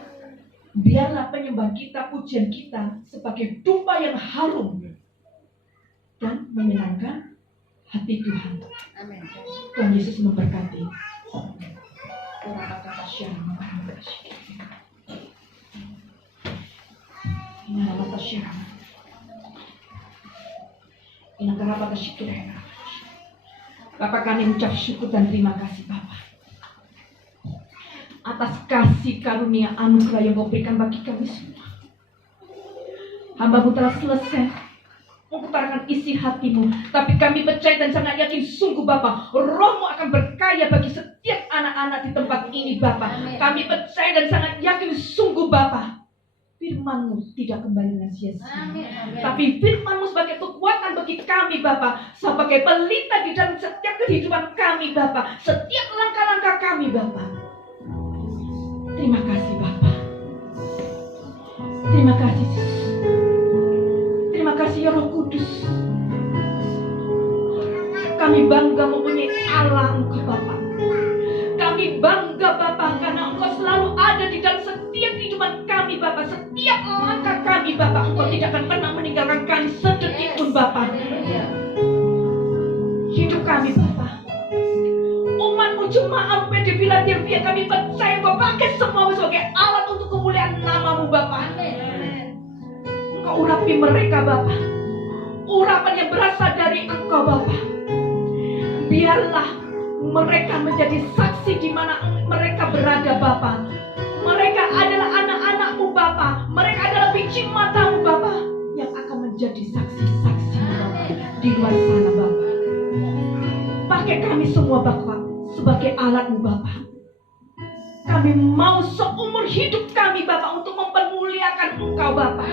Biarlah penyembah kita, pujian kita sebagai dupa yang harum dan menyenangkan hati Tuhan. Amin. Tuhan Yesus memberkati. Bapak, kami ucap syukur dan terima kasih Bapak atas kasih karunia anugerah yang Kau berikan bagi kami semua. Hamba-Mu telah selesai mengutarakan isi hati-Mu, tapi kami percaya dan sangat yakin sungguh Bapa, Roh-Mu akan berkarya bagi setiap anak-anak di tempat ini Bapa. Kami percaya dan sangat yakin sungguh Bapa, firman-Mu tidak kembali dengan sia-sia, tapi firman-Mu sebagai kekuatan bagi kami Bapa, sebagai pelita di dalam setiap kehidupan kami Bapa, setiap langkah-langkah kami Bapa. Terima kasih Bapa. Terima kasih Yesus. Terima kasih ya Roh Kudus. Kami bangga mempunyai Allah Engkau Bapa. Kami bangga Bapa karena Engkau selalu ada di dalam setiap kehidupan kami Bapa. Setiap langkah kami Bapa, Engkau tidak akan pernah meninggalkan kami sedetik pun Bapa. Hidup kami Bapa, umat-Mu jemaat di Philadelphia, kami percaya Engkau pakai semua sebagai alat untuk kemuliaan nama-Mu Bapa. Engkau urapi mereka Bapa, urapan yang berasal dari Engkau Bapa. Biarlah mereka menjadi saksi di mana mereka berada Bapa. Mereka adalah anak-anak-Mu Bapa. Mereka adalah biji mata-Mu Bapa yang akan menjadi saksi-saksi Bapa di luar sana Bapa. Pakai kami semua Bapa sebagai alat-Mu Bapa. Kami mau seumur hidup kami Bapa untuk mempermuliakan Engkau Bapa.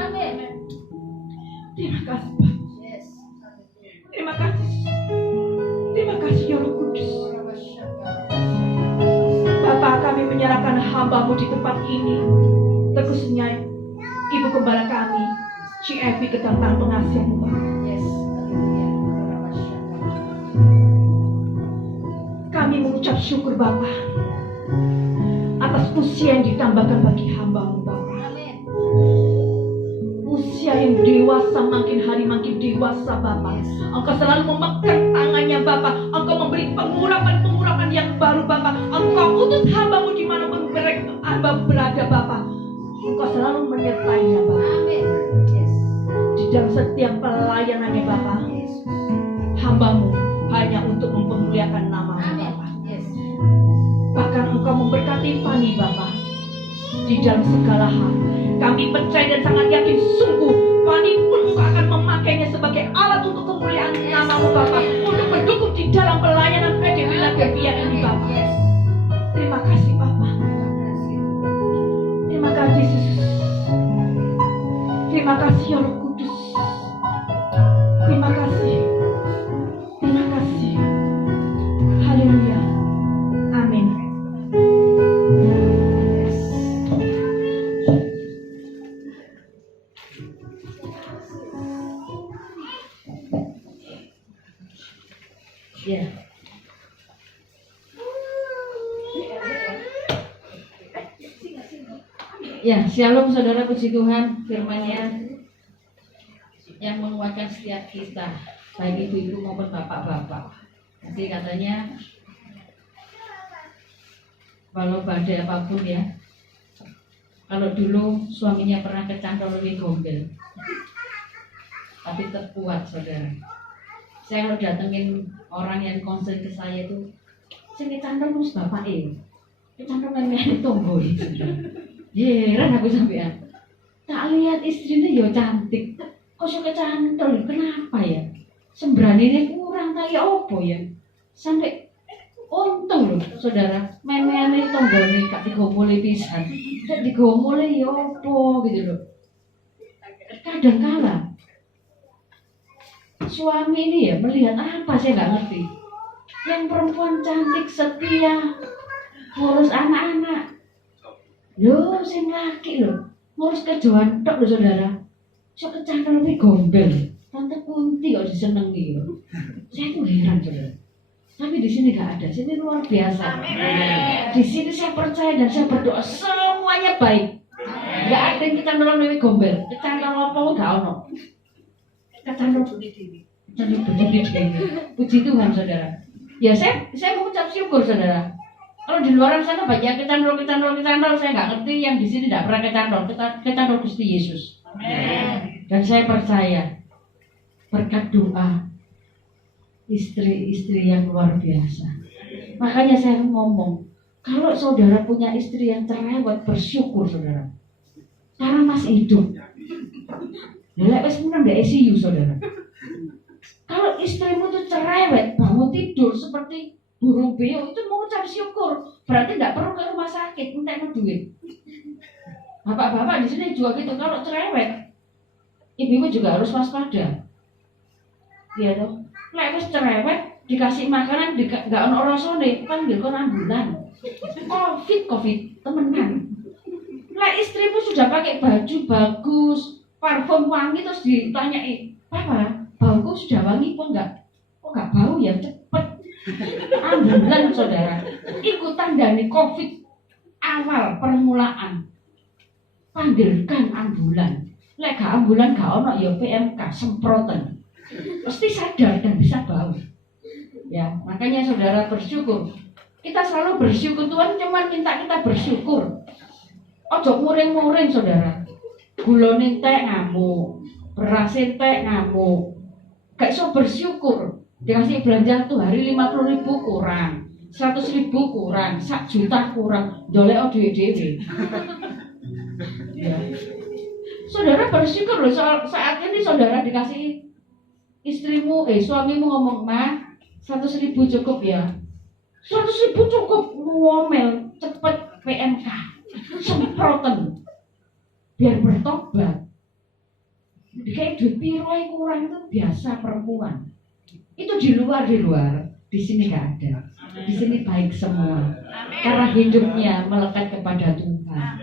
Terima kasih Bapa. Terima kasih. Terima kasih ya Roh Kudus. Bapa, kami menyerahkan hamba-Mu di tempat ini, khususnya Ibu Gembala kami, Ci Evi, ke tangan pengasihan-Mu Bapa. Kami mengucap syukur Bapa atas usia yang ditambahkan bagi hamba-Mu Bapa. Usia yang dewasa, makin hari makin dewasa Bapa. Engkau selalu memegang tangannya Bapa. Engkau memberi pengurapan-pengurapan yang baru Bapa. Engkau utus hamba-Mu dimanapun hamba berada Bapa. Engkau selalu menyertainya Bapa. Di dalam setiap pelayanannya Bapa, hamba-Mu hanya untuk mempermuliakan nama-Mu Bapa. Bahkan Engkau memberkati Fani Bapa di dalam segala hal. Kami percaya dan sangat yakin sungguh Fani pun Engkau akan memakainya sebagai alat untuk kemuliaan nama-Mu Bapa, untuk mendukung di dalam pelayanan PD Philadelphia ini Bapa. Terima kasih Bapa. Terima kasih Yesus. Terima kasih ya Roh Kudus. Terima kasih. Terima kasih. Haleluya. Amin. Ya. Ya, shalom saudara, puji Tuhan, firman-Nya yang menguatkan setiap kita, baik ibu-ibu maupun bapak-bapak. Jadi katanya, walau badai apapun ya, kalau dulu suaminya pernah kecantol lebih gombel, tapi tetap kuat saudara. Saya kalau datengin orang yang konsen ke saya itu, saya kecantol terus bapak kecantol memang tonggo itu. Heran aku sampean. Tak lihat istrinya ya cantik, kok so kecantol, kenapa ya? Sembrane kurang tayo opo ya? Sampai untung loh saudara, memene tonggone gak digomole pisan. Nek digomole ya opo gitu loh. Kadang kala suami ini ya melihat apa saya nggak ngerti. Yang perempuan cantik, setia, ngurus anak-anak. Loh, sing laki loh, ngurus kerjaan tok loh saudara. So kecantol lebih gombel. Tante Kunti kok disenengi loh. Saya tuh heran saudara. Tapi di sini nggak ada, sini luar biasa. Di sini saya percaya dan saya berdoa semuanya baik. Nggak ada yang kecantol lebih gombel. Kecantol apa nggak ono. Kecantol berdiri. Puji Tuhan saudara. Ya saya mengucap syukur saudara. Kalau di luar sana banyak kecantol, saya nggak ngerti. Yang di sini tidak pernah kecantol Gusti Yesus. Amen. Dan saya percaya berkat doa istri-istri yang luar biasa. Makanya saya ngomong, kalau saudara punya istri yang cerewet, bersyukur saudara. Karena masih hidup. Lelek wis menang di ICU saudara. Kalau istrimu itu cerewet, bangun tidur seperti burung beo, itu mengucap syukur. Berarti tidak perlu ke rumah sakit minta duit. Bapak-bapak di sini juga gitu. Kalau cerewet, ibu juga harus waspada. Iya toh. Lek wis cerewet, dikasih makanan nggak ono rasane, panggil kon ambulan. Covid temenan. Lah istrimu sudah pakai baju bagus, parfum wangi, terus ditanyai, "Papa, bauku sudah wangi kok enggak bau ya?" Cepet ambulan saudara. Iku tandane COVID awal permulaan. Panggilkan ambulan. Lek gak ambulan gak ono ya PMK semprotan. Pasti sadar dan bisa bau. Ya, makanya saudara bersyukur. Kita selalu bersyukur, Tuhan cuma minta kita bersyukur. Ojo muring-muring saudara. Gulone entek ngamuk, beras entek ngamuk. Gak iso bersyukur. Dikasih belanja tuh hari 50.000 kurang, 100.000 kurang, 1 juta kurang, dolek duit dhewe. Ya. Saudara bersyukur loh saat ini saudara dikasih suamimu ngomong, "Ma, 100.000 cukup ya." 100.000 cukup, ngomel, cepet PMK, semproten, biar bertobat. Kayak duit piro kurang itu biasa perempuan. Itu di luar, di sini nggak ada. Di sini baik semua. Karena hidupnya melekat kepada Tuhan.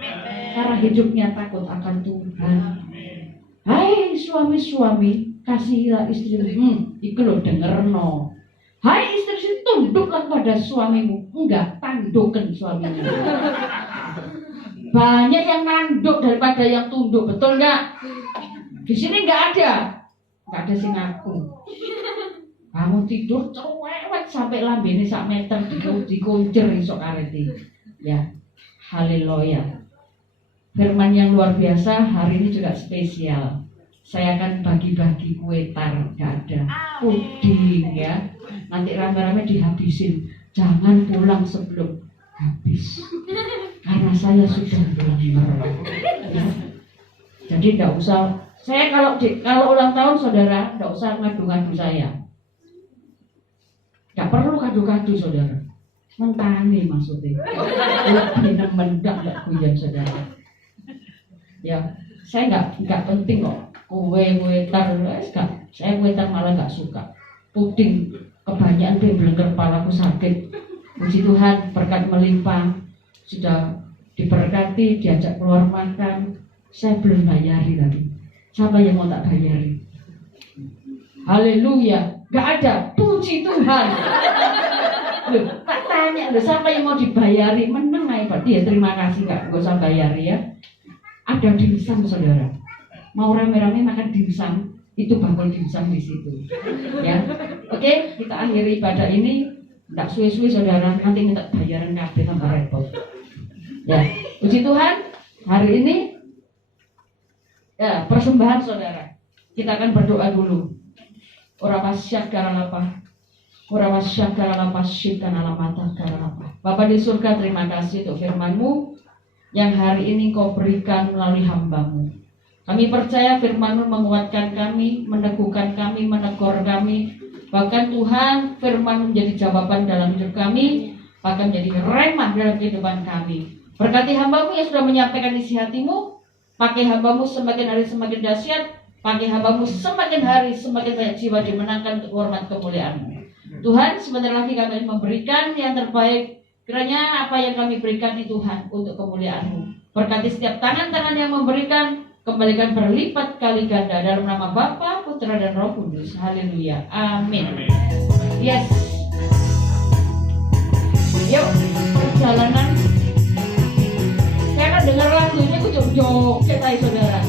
Karena hidupnya takut akan Tuhan. Hai suami-suami, kasihilah istrimu. Iku lo dengerno. Hai istri, tunduklah pada suamimu. Enggak, tandukkan suamimu. Banyak yang nanduk daripada yang tunduk, betul nggak? Di sini nggak ada sing ngaku. Kamu tidur cerewet sampai lambene sak meter dikuncir isok kareti. Ya, haleluya. Firman yang luar biasa hari ini juga spesial. Saya akan bagi-bagi kue tar, nggak ada puding ya. Nanti rame-rame dihabisin. Jangan pulang sebelum habis. Karena saya sudah lapar. Ya. Jadi nggak usah. Saya kalau ulang tahun saudara, nggak usah ngadu-ngadu saya. Nggak perlu kado-kado saudara. Mentani maksudnya. Lebih nemen nggak guyon saudara. Ya, saya nggak penting kok. Kue tar, saya kue tar malah nggak suka. Puding kebanyakan belengker kepalaku sakit. Puji Tuhan berkat melimpah, sudah diberkati, diajak keluar makan. Saya belum bayari tadi. Siapa yang mau tak bayari? Haleluya. Gak ada. Puji Tuhan. Loh, tak tanya loh, siapa yang mau dibayari? Menang aja berarti ya, terima kasih, gak usah bayari ya. Ada dimsum saudara. Mau rame-rame makan dimsum, itu bakul dimsum di situ. Ya. Oke, kita akhiri ibadah ini. Nggak suwe-suwe saudara, nanti minta bayaran kabeh tambah repot. Ya, puji Tuhan. Hari ini ya persembahan saudara. Kita akan berdoa dulu. Ora pasyak karalapa. Ora pasyak karalapa syikana lamata karalapa. Bapa di surga, terima kasih untuk firman-Mu yang hari ini Kau berikan melalui hamba-Mu. Kami percaya firman-Mu menguatkan kami, meneguhkan kami, menegur kami. Bahkan Tuhan, firman menjadi jawaban dalam hidup kami, bahkan menjadi remah dalam kehidupan kami. Berkati hamba-Mu yang sudah menyampaikan isi hati-Mu, pakai hamba-Mu semakin hari semakin dahsyat, pakai hamba-Mu semakin hari semakin banyak jiwa dimenangkan untuk hormat kemuliaan-Mu. Tuhan, sebentar lagi kami memberikan yang terbaik. Kiranya apa yang kami berikan ini Tuhan untuk kemuliaan-Mu. Berkati setiap tangan-tangan yang memberikan, kembalikan berlipat kali ganda dalam nama Bapa, Putra dan Roh Kudus. Haleluya. Amin. Yes. Yuk, perjalanan. Saya akan dengar lagunya, aku joget aja saudara.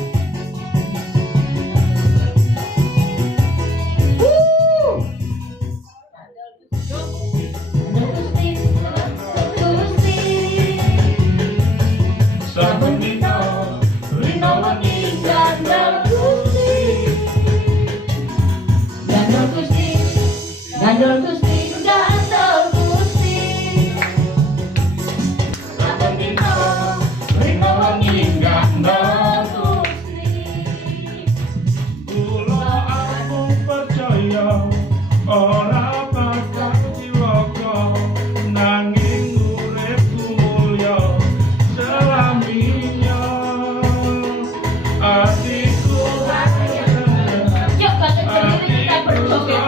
Gandol Gusti, gandol Gusti. Saben dina rino wengi gandol Gusti. Kula aku percaya ora bakal cilaka, nanging uripku mulya selaminya. Atiku Yuk bangkit berdiri kita berjoget.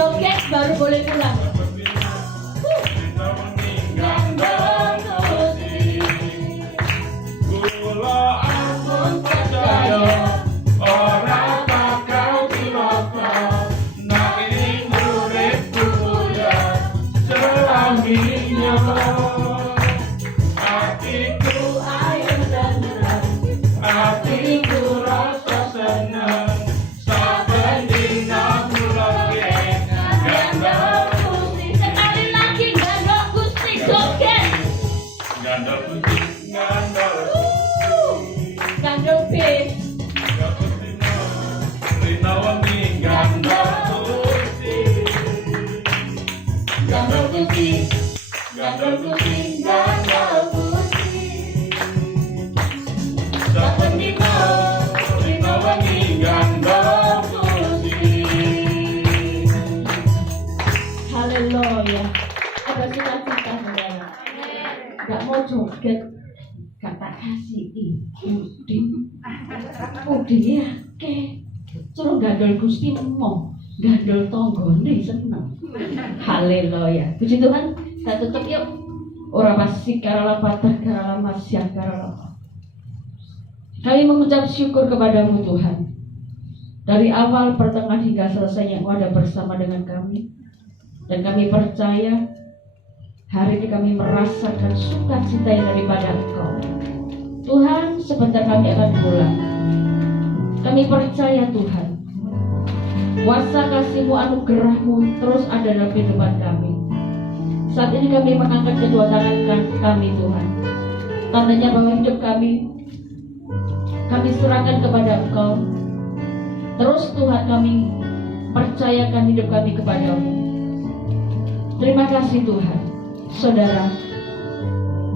Joget baru boleh pulang. Sekali lagi gandol Gusti joget. Gandol bass. Gandol Gusti. Gandol Gusti. Gandol Gusti. Saben dina rina wengi gandol Gusti. Haleluya. Ada cita-cita saudara. Gak mau joget, gak tak kasih udin ya ke suruh gandol Gusti mau gandol tonggone seneng. Haleluya. Puji Tuhan. Kita tutup yuk. Ora pasti karala patah karala masyah karala. Kami mengucap syukur kepadamu Tuhan. Dari awal, pertengahan hingga selesainya Engkau ada bersama dengan kami. Dan kami percaya hari ini kami merasakan sukacita yang daripada Engkau. Tuhan, sebentar kami akan pulang. Kami percaya Tuhan, kuasa kasih-Mu, anugerah-Mu terus ada dalam kehidupan kami. Saat ini kami mengangkat kedua tangan kami Tuhan. Tandanya bahwa hidup kami serahkan kepada Engkau. Terus Tuhan, kami percayakan hidup kami kepadamu. Terima kasih Tuhan. Saudara,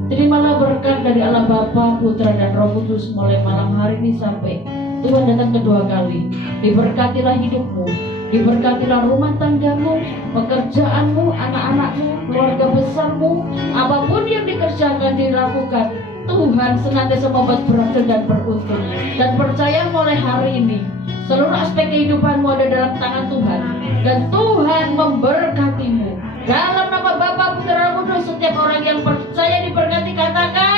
terimalah berkat dari Allah Bapa, Putra dan Roh Kudus mulai malam hari ini sampai Tuhan datang kedua kali. Diberkatilah hidupmu, diberkatilah rumah tanggamu, pekerjaanmu, anak-anakmu, keluarga besarmu, apapun yang dikerjakan, dilakukan, Tuhan senantiasa membuat berhasil dan beruntung. Dan percaya mulai hari ini seluruh aspek kehidupanmu ada dalam tangan Tuhan. Dan Tuhan memberkatimu. Dalam nama Bapa, Putra, dan Roh Kudus, setiap orang yang percaya diberkati katakan